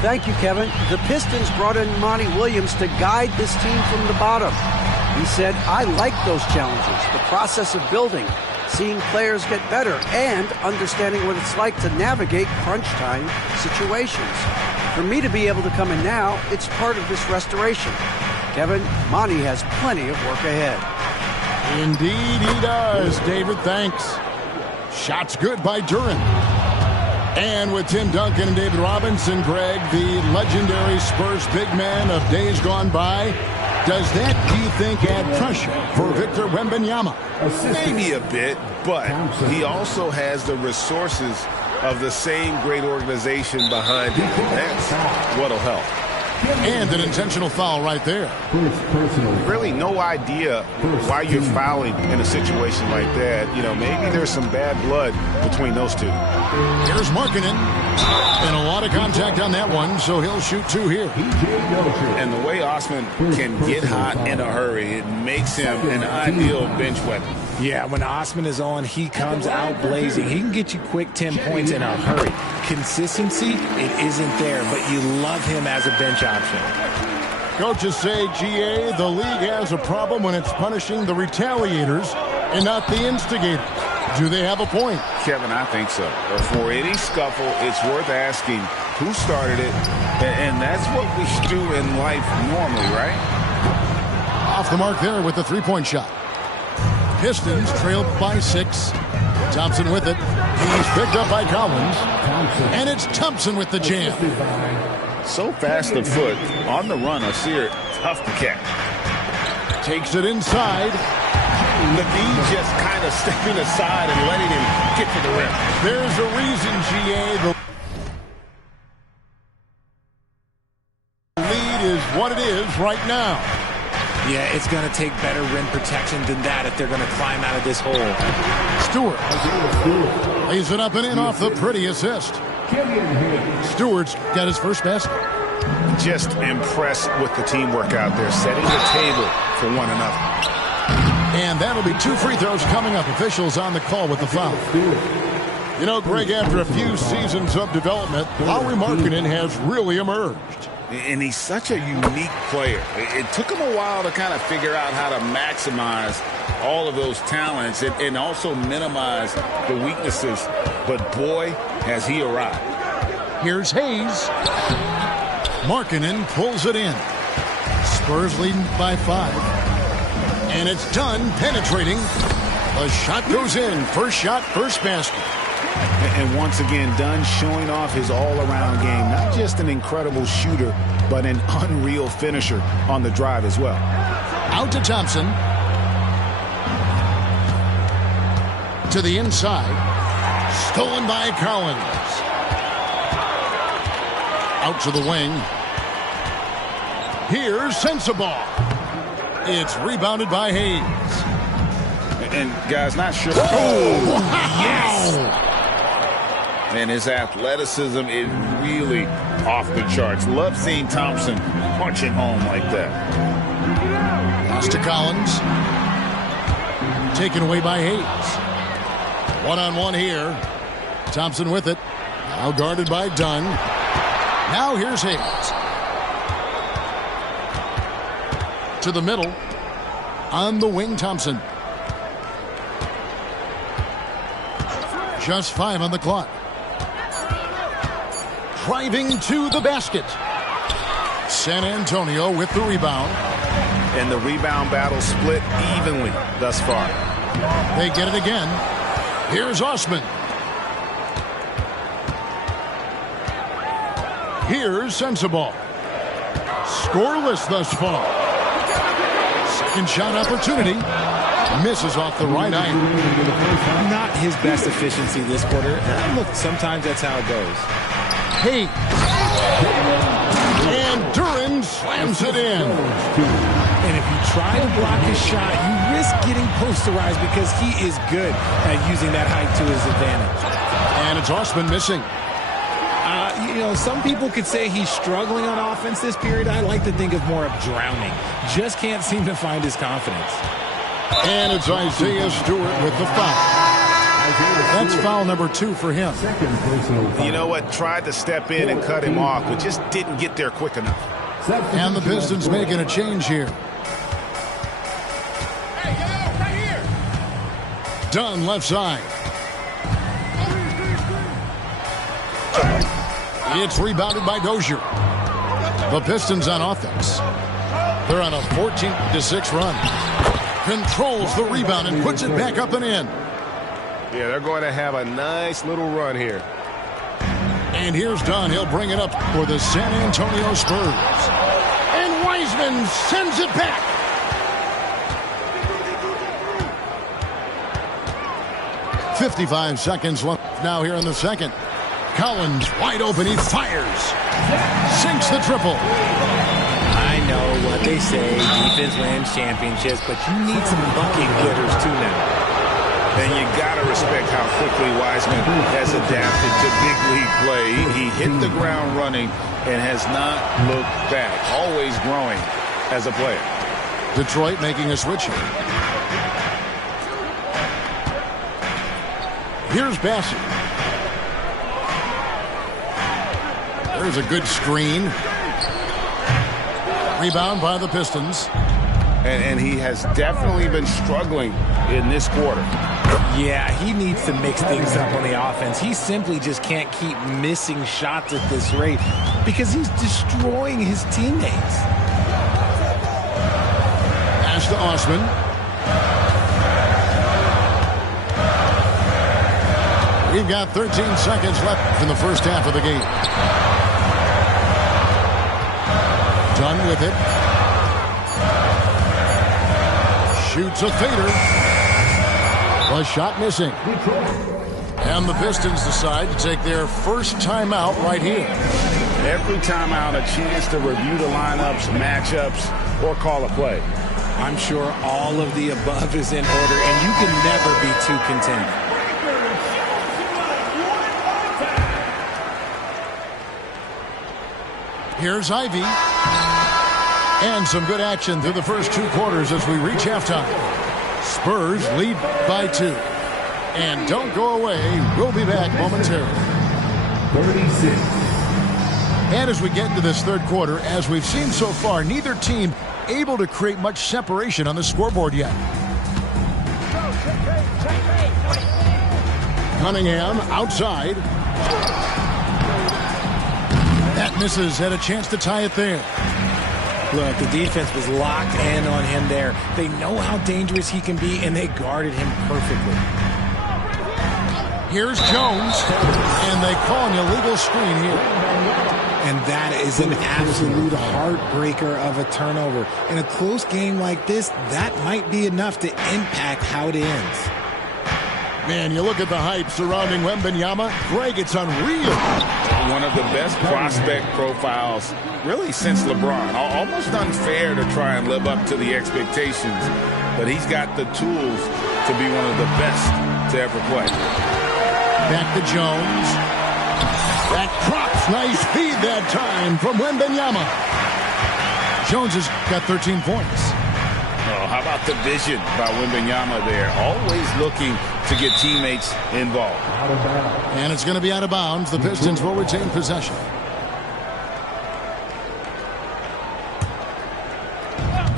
Thank you, Kevin. The Pistons brought in Monty Williams to guide this team from the bottom. He said, I like those challenges, the process of building, seeing players get better, and understanding what it's like to navigate crunch time situations. For me to be able to come in now, it's part of this restoration. Kevin, Monty has plenty of work ahead. Indeed he does, David. Thanks. Shots good by Duren. And with Tim Duncan and David Robinson, Greg, the legendary Spurs big man of days gone by, does that, do you think, add pressure for Victor Wembanyama? Maybe a bit, but he also has the resources of the same great organization behind him. That's what'll help. And an intentional foul right there. Really no idea why you're fouling in a situation like that. You know, maybe there's some bad blood between those two. Here's Markkanen. And a lot of contact on that one, so he'll shoot two here. And the way Osman can get hot in a hurry, it makes him an ideal bench weapon. Yeah, when Osman is on, he comes out blazing. He can get you quick 10 points in a hurry. Consistency, it isn't there, but you love him as a bench option. Coaches say, GA, the league has a problem when it's punishing the retaliators and not the instigators. Do they have a point? Kevin, I think so. For any scuffle, it's worth asking who started it, and that's what we should do in life normally, right? Off the mark there with the three-point shot. Pistons trail by 6. Thompson with it. He's picked up by Collins. And it's Thompson with the jam. So fast of foot. On the run, Asir, tough to catch. Takes it inside. McGee just kind of stepping aside and letting him get to the rim. There's a reason, GA. The lead is what it is right now. Yeah, it's going to take better rim protection than that if they're going to climb out of this hole. Stewart lays it up and in off the pretty assist. Stewart's got his first basket. Just impressed with the teamwork out there, setting the table for one another. And that'll be 2 free throws coming up. Officials on the call with the foul. You know, Greg, after a few seasons of development, Lauri Markkanen has really emerged. And he's such a unique player. It took him a while to kind of figure out how to maximize all of those talents and also minimize the weaknesses. But boy, has he arrived. Here's Hayes. Markkanen pulls it in. Spurs leading by 5. And it's done penetrating. The shot goes in. First shot, first basket. And once again, Dunn showing off his all-around game. Not just an incredible shooter, but an unreal finisher on the drive as well. Out to Thompson. To the inside. Stolen by Collins. Out to the wing. Here's Sensabaugh. It's rebounded by Hayes. And guys, not sure. Oh, wow. Yes. And his athleticism is really off the charts. Love seeing Thompson punching home like that. Pass to Collins. Taken away by Hayes. One-on-one here. Thompson with it. Now guarded by Dunn. Now here's Hayes. To the middle. On the wing, Thompson. Just 5 on the clock. Driving to the basket. San Antonio with the rebound. And the rebound battle split evenly thus far. They get it again. Here's Osman. Here's Sensabaugh. Scoreless thus far. Second shot opportunity. Misses off the right eye. Not his best efficiency this quarter. Look, sometimes that's how it goes. Hayes. And Duren slams it in. And if you try to block his shot, you risk getting posterized because he is good at using that height to his advantage. And it's Osman missing. You know, some people could say he's struggling on offense this period. I like to think of more of drowning. Just can't seem to find his confidence. And it's Isaiah Stewart with the foul. That's foul number 2 for him. You know what? Tried to step in and cut him off, but just didn't get there quick enough. And the Pistons making a change here. Dunn left side. It's rebounded by Dozier. The Pistons on offense. They're on a 14-6 run. Controls the rebound and puts it back up and in. Yeah, they're going to have a nice little run here. And here's Dunn. He'll bring it up for the San Antonio Spurs. And Wiseman sends it back. .55 seconds left now here in the second. Collins wide open. He fires. Sinks the triple. I know what they say. Defense wins championships, but you need some bucket getters too now. And you got to respect how quickly Wiseman has adapted to big league play. He hit the ground running and has not looked back. Always growing as a player. Detroit making a switch here. Here's Bassett. There's a good screen. Rebound by the Pistons. And he has definitely been struggling in this quarter. Yeah, he needs to mix things up on the offense. He simply just can't keep missing shots at this rate because he's destroying his teammates. Pass to Osman. We've got 13 seconds left in the first half of the game. Dunn with it. Shoots a fader. A shot missing. And the Pistons decide to take their first timeout right here. Every timeout, a chance to review the lineups, matchups, or call a play. I'm sure all of the above is in order, and you can never be too content. Here's Ivy. And some good action through the first 2 quarters as we reach halftime. Spurs lead by 2. And don't go away. We'll be back momentarily. 36. And as we get into this third quarter, as we've seen so far, neither team able to create much separation on the scoreboard yet. Cunningham outside. That misses. Had a chance to tie it there. Look, the defense was locked in on him there. They know how dangerous he can be, and they guarded him perfectly. Here's Jones, and they call an illegal screen here. And that is an absolute heartbreaker of a turnover. In a close game like this, that might be enough to impact how it ends. Man, you look at the hype surrounding Wembanyama. Greg, it's unreal. One of the best prospect profiles really since LeBron. Almost unfair to try and live up to the expectations, but he's got the tools to be one of the best to ever play. Back to Jones. That crops. Nice feed that time from Wembanyama. Jones has got 13 points. Oh, how about the vision by Wembanyama there? Always looking to get teammates involved. And it's going to be out of bounds. The Pistons will retain possession.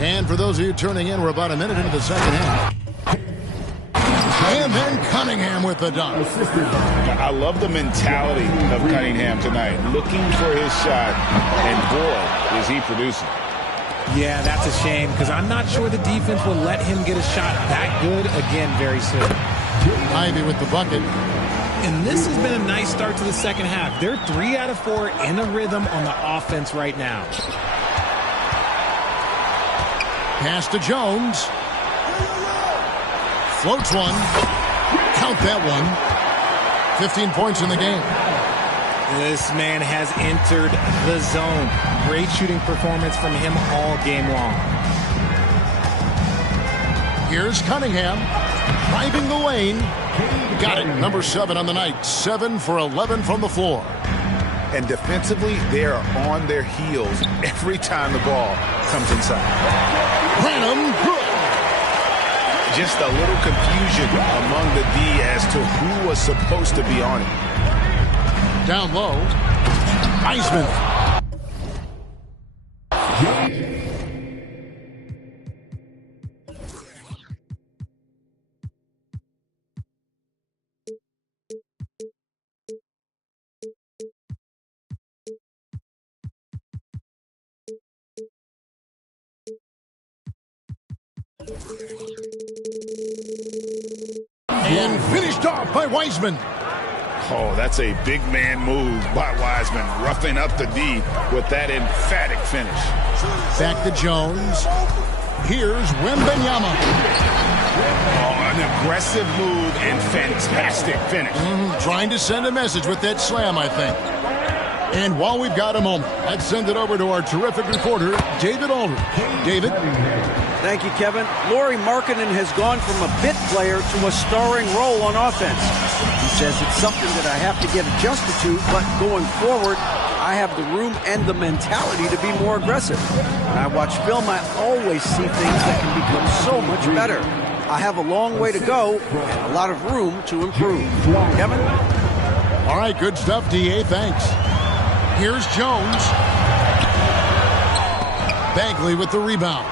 And for those of you turning in, we're about a minute into the second half. And then Cunningham with the dunk. I love the mentality of Cunningham tonight. Looking for his shot, and boy, is he producing. Yeah, that's a shame because I'm not sure the defense will let him get a shot that good again very soon. Ivy with the bucket. And this has been a nice start to the second half. They're 3 out of 4 in a rhythm on the offense right now. Pass to Jones. Floats one. Count that one. 15 points in the game. This man has entered the zone. Great shooting performance from him all game long. Here's Cunningham. Driving the lane. Got it. Number 7 on the night. 7 for 11 from the floor. And defensively, they are on their heels every time the ball comes inside. Branham, good. just a little confusion among the D as to who was supposed to be on it. Down low, Wiseman. And finished off by Wiseman. Oh, that's a big man move by Wiseman, roughing up the D with that emphatic finish. Back to Jones. Here's Wembanyama. Oh, an aggressive move and fantastic finish. Trying to send a message with that slam, I think. And while we've got a moment, let's send it over to our terrific reporter, David Aldridge. David? Thank you, Kevin. Lauri Markkanen has gone from a bit player to a starring role on offense. He says it's something that I have to get adjusted to, but going forward, I have the room and the mentality to be more aggressive. When I watch film, I always see things that can become so much better. I have a long way to go and a lot of room to improve. Kevin? All right, good stuff, D.A. Thanks. Here's Jones. Bagley with the rebound.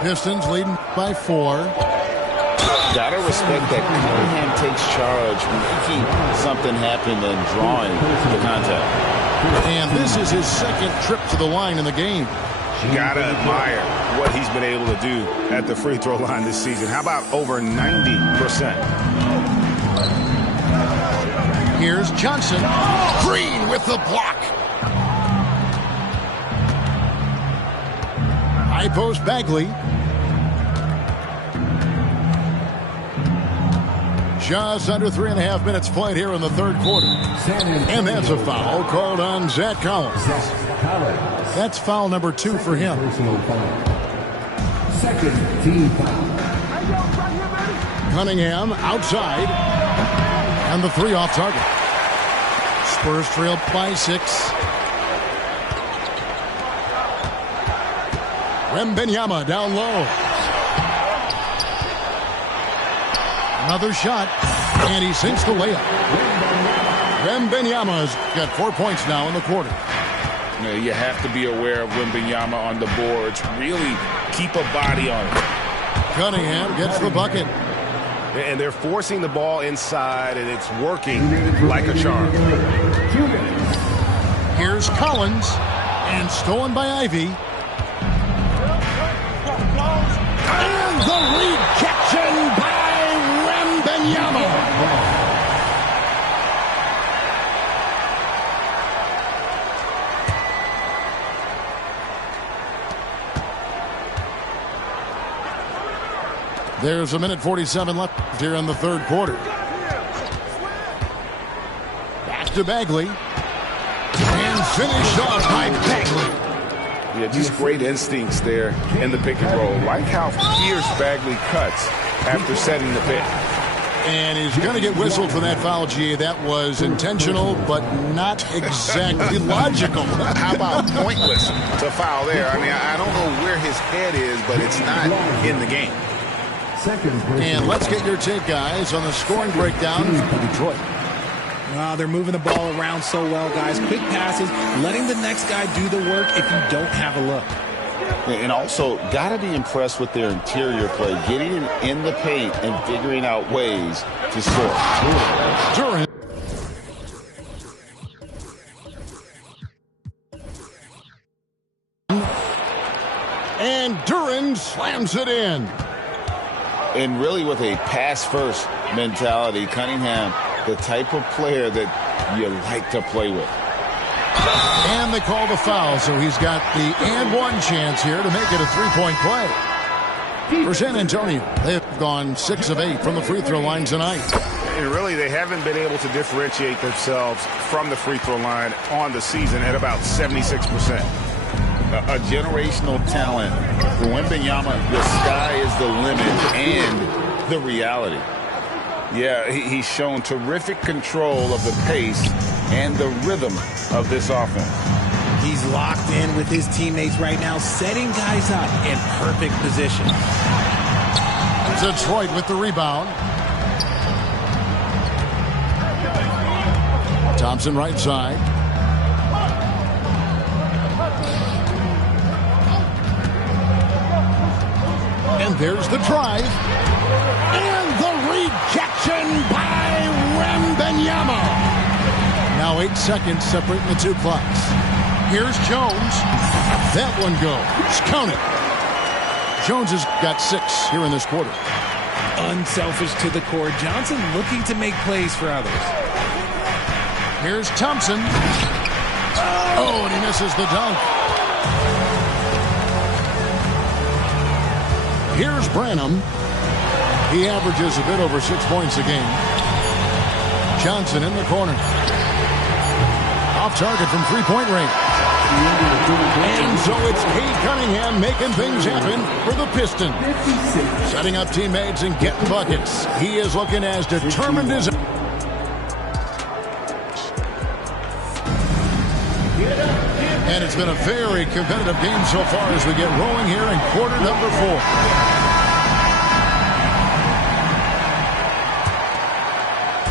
Pistons leading by 4. Gotta respect that Cunningham takes charge, making something happen and drawing the contact. And this is his second trip to the line in the game. Gotta admire what he's been able to do at the free throw line this season. How about over 90%? Here's Johnson. Green with the block. High post Bagley. Just under 3.5 minutes played here in the third quarter. And that's a foul called on Zach Collins. That's foul number 2 for him. Second team foul. Cunningham outside. And the 3 off target. Spurs trail by 6. Wembanyama down low. Another shot, and he sinks the layup. Wembanyama's got 4 points now in the quarter. You have to be aware of Wembanyama on the boards. Really keep a body on it. Cunningham gets the bucket. And they're forcing the ball inside, and it's working like a charm. Here's Collins, and stolen by Ivy. And the rejection by Wembanyama. There's 1:47 left here in the third quarter. Back to Bagley. And finished off by Bagley. Yeah, just great instincts there in the pick and roll. Like how fierce Bagley cuts after setting the pick. And he's going to get whistled for that foul, G. That was intentional, but not exactly logical. How about pointless to foul there? I mean, I don't know where his head is, but it's not in the game. And let's get your take, guys, on the scoring breakdown for Detroit. They're moving the ball around so well, guys. Quick passes, letting the next guy do the work if you don't have a look. And also, got to be impressed with their interior play, getting in the paint and figuring out ways to score. Duran. And Duran slams it in. And really with a pass-first mentality, Cunningham, the type of player that you like to play with. And they call the foul, so he's got the and one chance here to make it a three-point play. For San Antonio, they've gone 6 of 8 from the free throw line tonight. And really, they haven't been able to differentiate themselves from the free throw line on the season at about 76%. A generational talent. For Wembanyama, the sky is the limit and the reality. Yeah, he's shown terrific control of the pace and the rhythm of this offense. He's locked in with his teammates right now, setting guys up in perfect position. Detroit with the rebound. Thompson right side. And there's the drive. And the rejection by Wembanyama. Now 8 seconds separating the two clocks. Here's Jones. That one goes. Count it. Jones has got 6 here in this quarter. Unselfish to the core. Johnson looking to make plays for others. Here's Thompson. Oh, and he misses the dunk. Here's Branham. He averages a bit over 6 points a game. Johnson in the corner. Off target from three-point range. And so it's Cade Cunningham making things happen for the Pistons. Setting up teammates and getting buckets. He is looking as determined as... And it's been a very competitive game so far as we get rolling here in quarter number 4.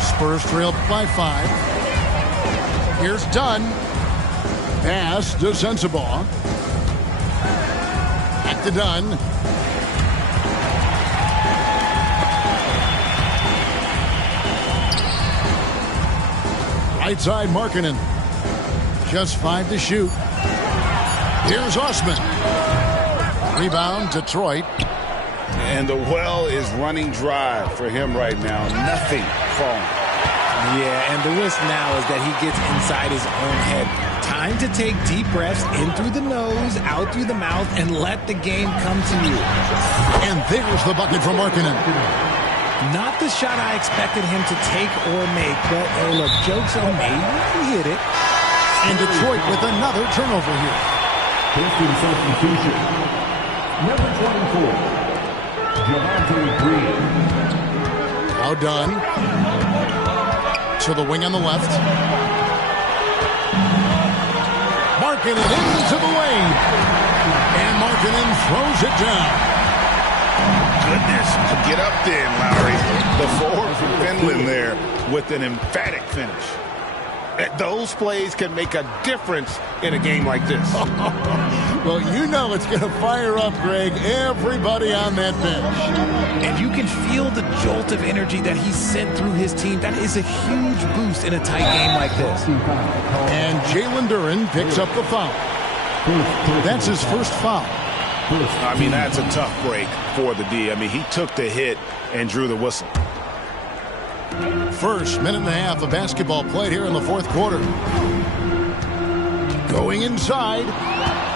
Spurs trailed by 5. Here's Dunn. Pass to Sensabaugh. Back to Dunn. Right side Markkanen. Just 5 to shoot. Here's Osman. Rebound, Detroit. And the well is running dry for him right now. Nothing falling. Yeah, and the risk now is that he gets inside his own head. Time to take deep breaths in through the nose, out through the mouth, and let the game come to you. And there's the bucket from Markkanen. Not the shot I expected him to take or make, but hey, look, joke's on me. He hit it. And Detroit with another turnover here. Pistons substitution. Number 24, Javonte Green. Now Dunn. To the wing on the left. Markkanen into the lane. And Markkanen throws it down. Goodness, get up there, Lowry. The forward from Finland there with an emphatic finish. Those plays can make a difference in a game like this. Well, you know it's going to fire up, Greg, everybody on that bench. And you can feel the jolt of energy that he sent through his team. That is a huge boost in a tight game like this. And Jalen Duren picks up the foul. That's his first foul. I mean, that's a tough break for the D. I mean, he took the hit and drew the whistle. First minute and a half of basketball played here in the fourth quarter. Going inside.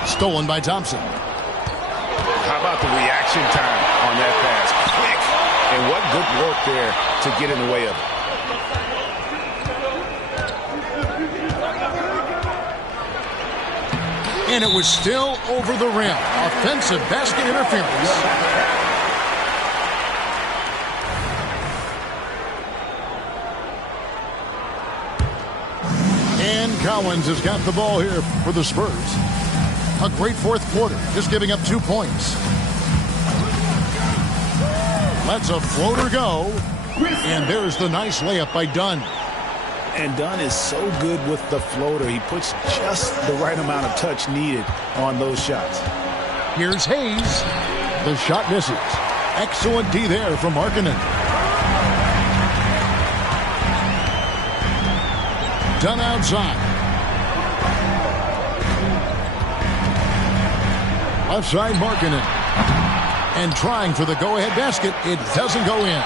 Stolen by Thompson. How about the reaction time on that pass? Quick. And what good work there to get in the way of it. And it was still over the rim. Offensive basket interference. And Collins has got the ball here for the Spurs. A great fourth quarter, just giving up 2 points. Lets a floater go. And there's the nice layup by Dunn. And Dunn is so good with the floater. He puts just the right amount of touch needed on those shots. Here's Hayes. The shot misses. Excellent D there from Markkanen. Dunn outside. Left side Markkanen. And trying for the go-ahead basket. It doesn't go in.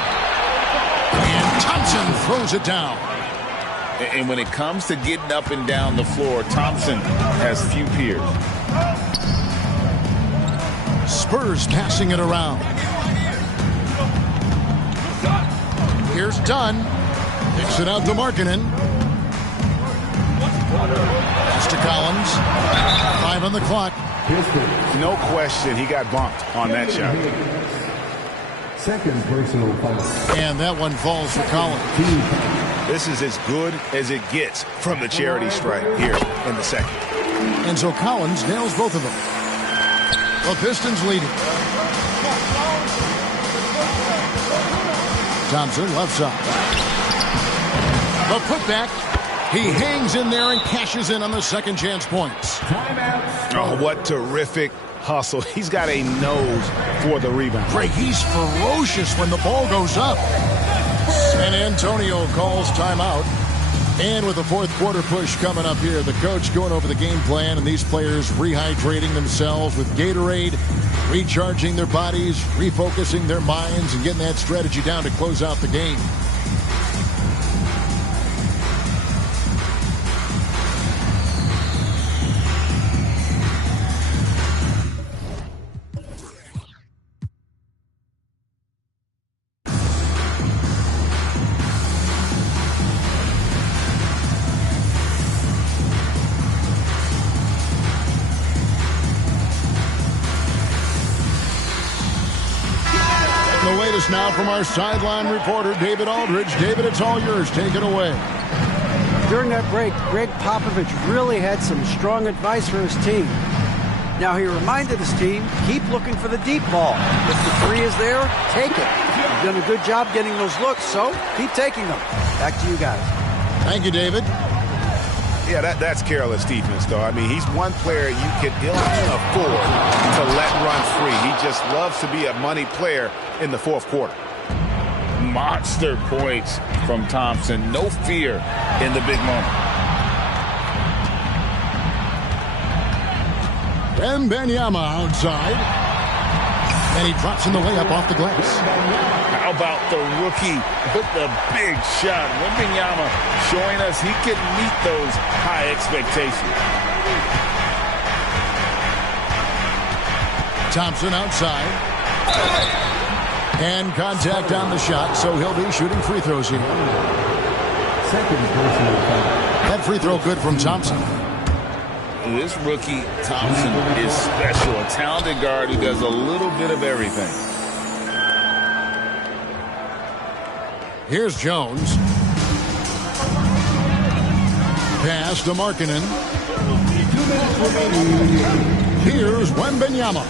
And Thompson throws it down. And when it comes to getting up and down the floor, Thompson has few peers. Spurs passing it around. Here's Dunn. Picks it out to Markkanen. Pass to Collins. 5 on the clock. No question he got bumped on that shot. Second personal foul. And that one falls for Collins. This is as good as it gets from the charity stripe here in the second. And so Collins nails both of them. The Pistons leading. Thompson, left side. The putback. He hangs in there and cashes in on the second chance points. Oh, what terrific hustle. He's got a nose for the rebound. Greg, he's ferocious when the ball goes up. San Antonio calls timeout. And with the fourth quarter push coming up here, the coach going over the game plan and these players rehydrating themselves with Gatorade, recharging their bodies, refocusing their minds, and getting that strategy down to close out the game. Now from our sideline reporter, David Aldridge. David, it's all yours. Take it away. During that break, Greg Popovich really had some strong advice for his team. Now, he reminded his team, keep looking for the deep ball. If the three is there, take it. You've done a good job getting those looks, so keep taking them. Back to you guys. Thank you, David. Yeah, that's careless defense, though. I mean, he's one player you can afford to let run free. He just loves to be a money player in the fourth quarter. Monster points from Thompson. No fear in the big moment. Wembanyama outside. And he drops in the layup off the glass. How about the rookie with the big shot? Wembanyama showing us he can meet those high expectations. Thompson outside. And contact on the shot, so he'll be shooting free throws here. That free throw good from Thompson. This rookie, Thompson, is special. A talented guard who does a little bit of everything. Here's Jones. Pass to Markkanen. Here's Wembanyama.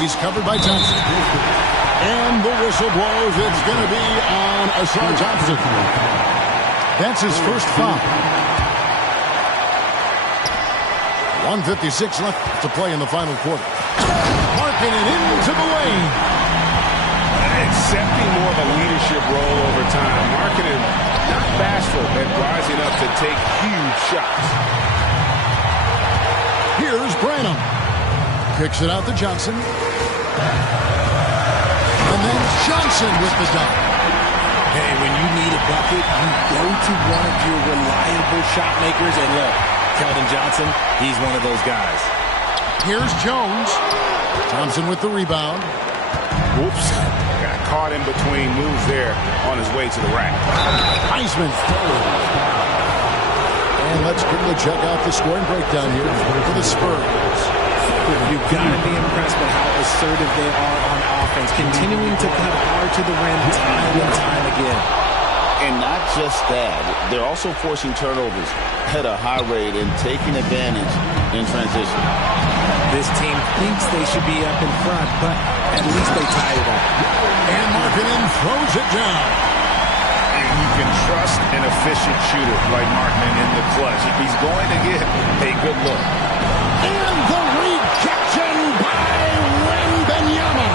He's covered by Thompson. And the whistle blows. It's going to be on Ausar Thompson. That's his first foul. 1:56 left to play in the final quarter. Markkanen into the lane. Accepting more of a leadership role over time. Markkanen not bashful and rising up to take huge shots. Here's Branham. Kicks it out to Johnson. And then Johnson with the dunk. Hey, when you need a bucket, you go to one of your reliable shot makers. And look, Keldon Johnson, he's one of those guys. Here's Jones. Thompson with the rebound. Whoops. Got caught in between moves there on his way to the rack. Heisman. And let's quickly check out the scoring breakdown here for the Spurs. You've got to be impressed with how assertive they are on offense, continuing to cut hard to the rim time and time again. And not just that, they're also forcing turnovers at a high rate and taking advantage in transition. This team thinks they should be up in front, but at least they tie it up. And Markkanen throws it down. And you can trust an efficient shooter like Markkanen in the clutch. He's going to get a good look. And the rejection by Wembanyama.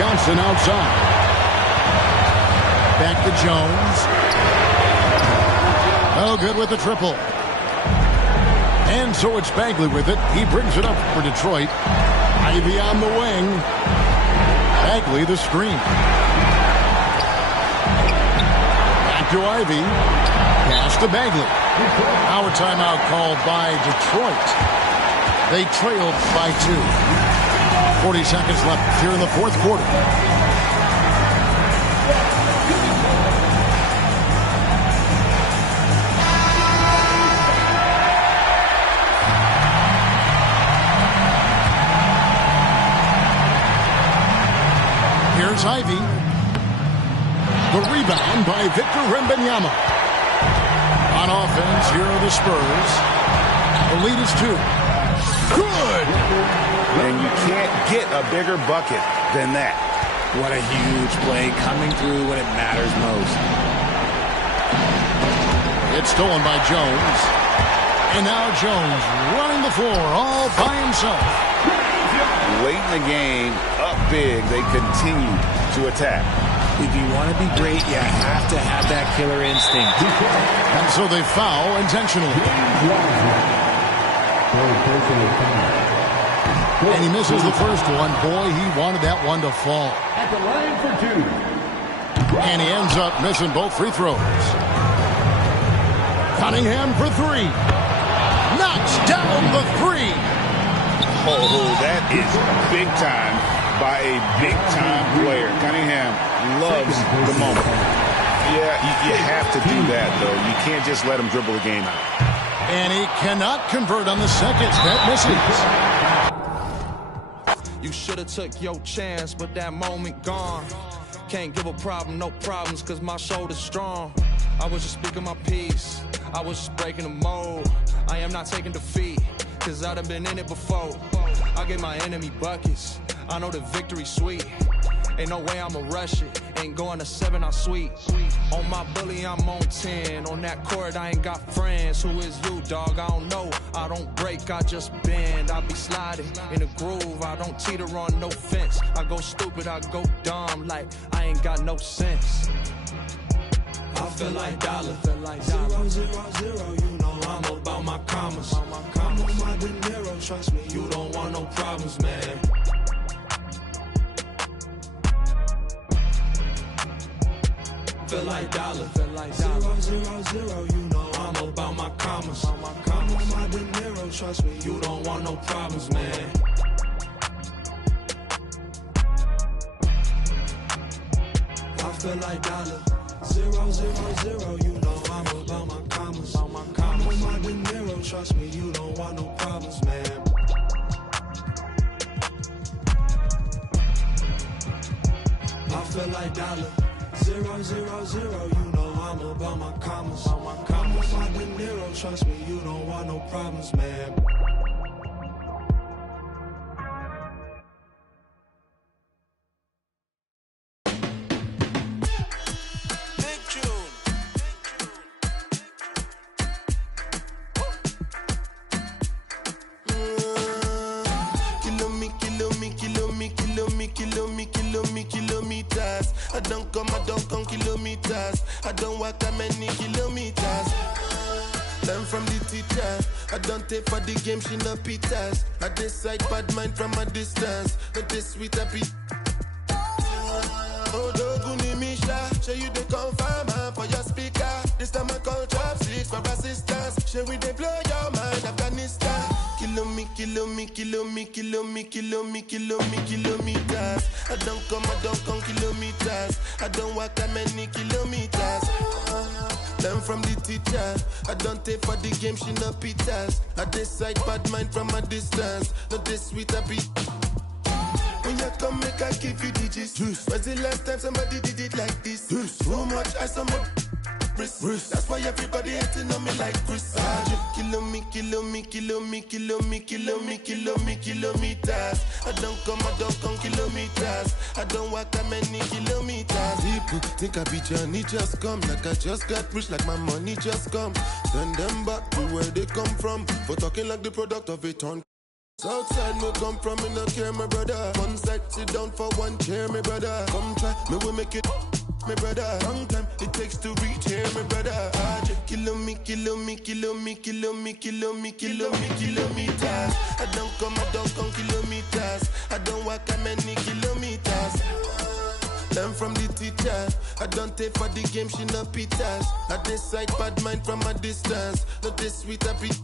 Johnson outside. Back to Jones. Oh, good with the triple. And so it's Bagley with it. He brings it up for Detroit. Ivy on the wing. Bagley the screen. Back to Ivy. Pass to Bagley. Our timeout called by Detroit. They trailed by 2. 40 seconds left here in the fourth quarter. Here's Ivy. The rebound by Victor Wembanyama. On offense, here are the Spurs. The lead is 2. Good! And you can't get a bigger bucket than that. What a huge play, coming through when it matters most. It's stolen by Jones. And now Jones running the floor all by himself. Late in the game, up big, they continue to attack. If you want to be great, you have to have that killer instinct. And so they foul intentionally. And he misses the first one. Boy, he wanted that one to fall. At the line for two. And he ends up missing both free throws. Cunningham for three. Knocks down the three. Oh, that is big time by a big-time player. Cunningham loves the moment. Yeah, you have to do that, though. You can't just let him dribble the game out. And he cannot convert on the second. That misses. You shoulda took your chance, but that moment gone. Can't give a problem, no problems, cause my shoulder's strong. I was just speaking my piece, I was just breaking the mold. I am not taking defeat, cause I done been in it before. I get my enemy buckets, I know the victory's sweet. Ain't no way I'ma rush it, ain't going to 7, I sweet. On my bully, I'm on 10. On that court, I ain't got friends. Who is you, dog? I don't know. I don't break, I just bend. I be sliding in a groove, I don't teeter on no fence. I go stupid, I go dumb, like I ain't got no sense. I feel like dollar, 0, 0, 0, you know I'm about my commas. I'm on my De Niro, trust me, you don't want no problems, man. Feel like dollar, 0, 0, 0, you know I'm about my commas. I'm on my De Niro, trust me, you don't want no problems, man. I feel like dollar, 0, 0, 0, you know I'm about my commas. I'm on my De Niro, trust me, you don't want no problems, man. I feel like dollar, 0, 0, 0, you know I'm about my commas. I'm on my De Niro, trust me, you don't want no problems, man. Kilometers. I don't come kilometers. I don't walk that many kilometers. Learn from the teacher. I don't take for the game, she no pitas. I decide bad mind from a distance. Not this sweet a beat. Oh, Doguni Misha, show you the confirm for your speaker. This time I call trap six for assistance. Show we they blow your mind, Afghanistan. Kilometers. I don't come kilometers. I don't walk that many kilometers. Learn from the teacher. I don't take for the game, she no pitas. I decide bad mind from a distance. Not this sweet a beat. When you come, make I give you digits. When's the last time somebody did it like this? Too much ice on my wrist. That's why everybody hating on me like Chris. Kilometers. I don't come kilometers. I don't walk that many kilometers. People think I be Johnny just come. Like I just got rich, like my money just come. Send them back to where they come from. For talking like the product of a ton. Southside me come from, me no care, my brother. One side, sit down for one chair, my brother. Come try, me will make it, my brother. Long time it takes to reach here, my brother. Kilometers. I don't come kilometers. I don't walk that many kilometers. Learn from the teacher. I don't take for the game, she no pitas. I decide bad mind from a distance. Not this sweet a beat.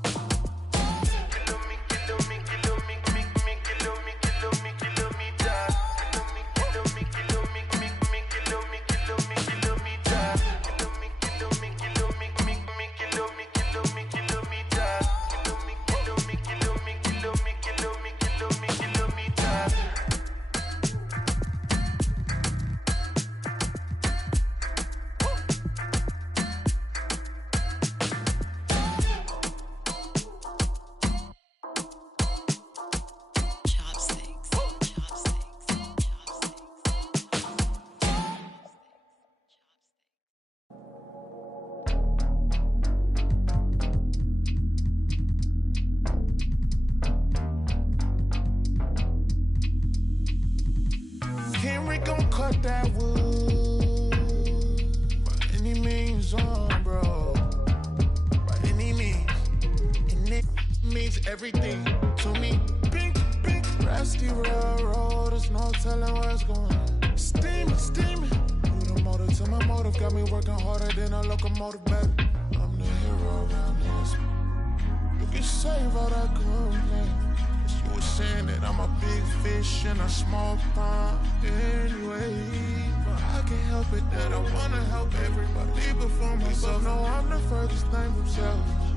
we gon' cut that wood. By any means bro. By any means. And it means everything to me. Pink, rusty railroad, there's no telling what's going on. Steaming. You the motive to my motive, got me working harder than a locomotive, baby. I'm the hero around this. You can save all that complaint. You were saying that I'm a big fish in a small pond anyway. But I can't help it that I wanna help everybody before myself. No, I'm the furthest thing from selfish.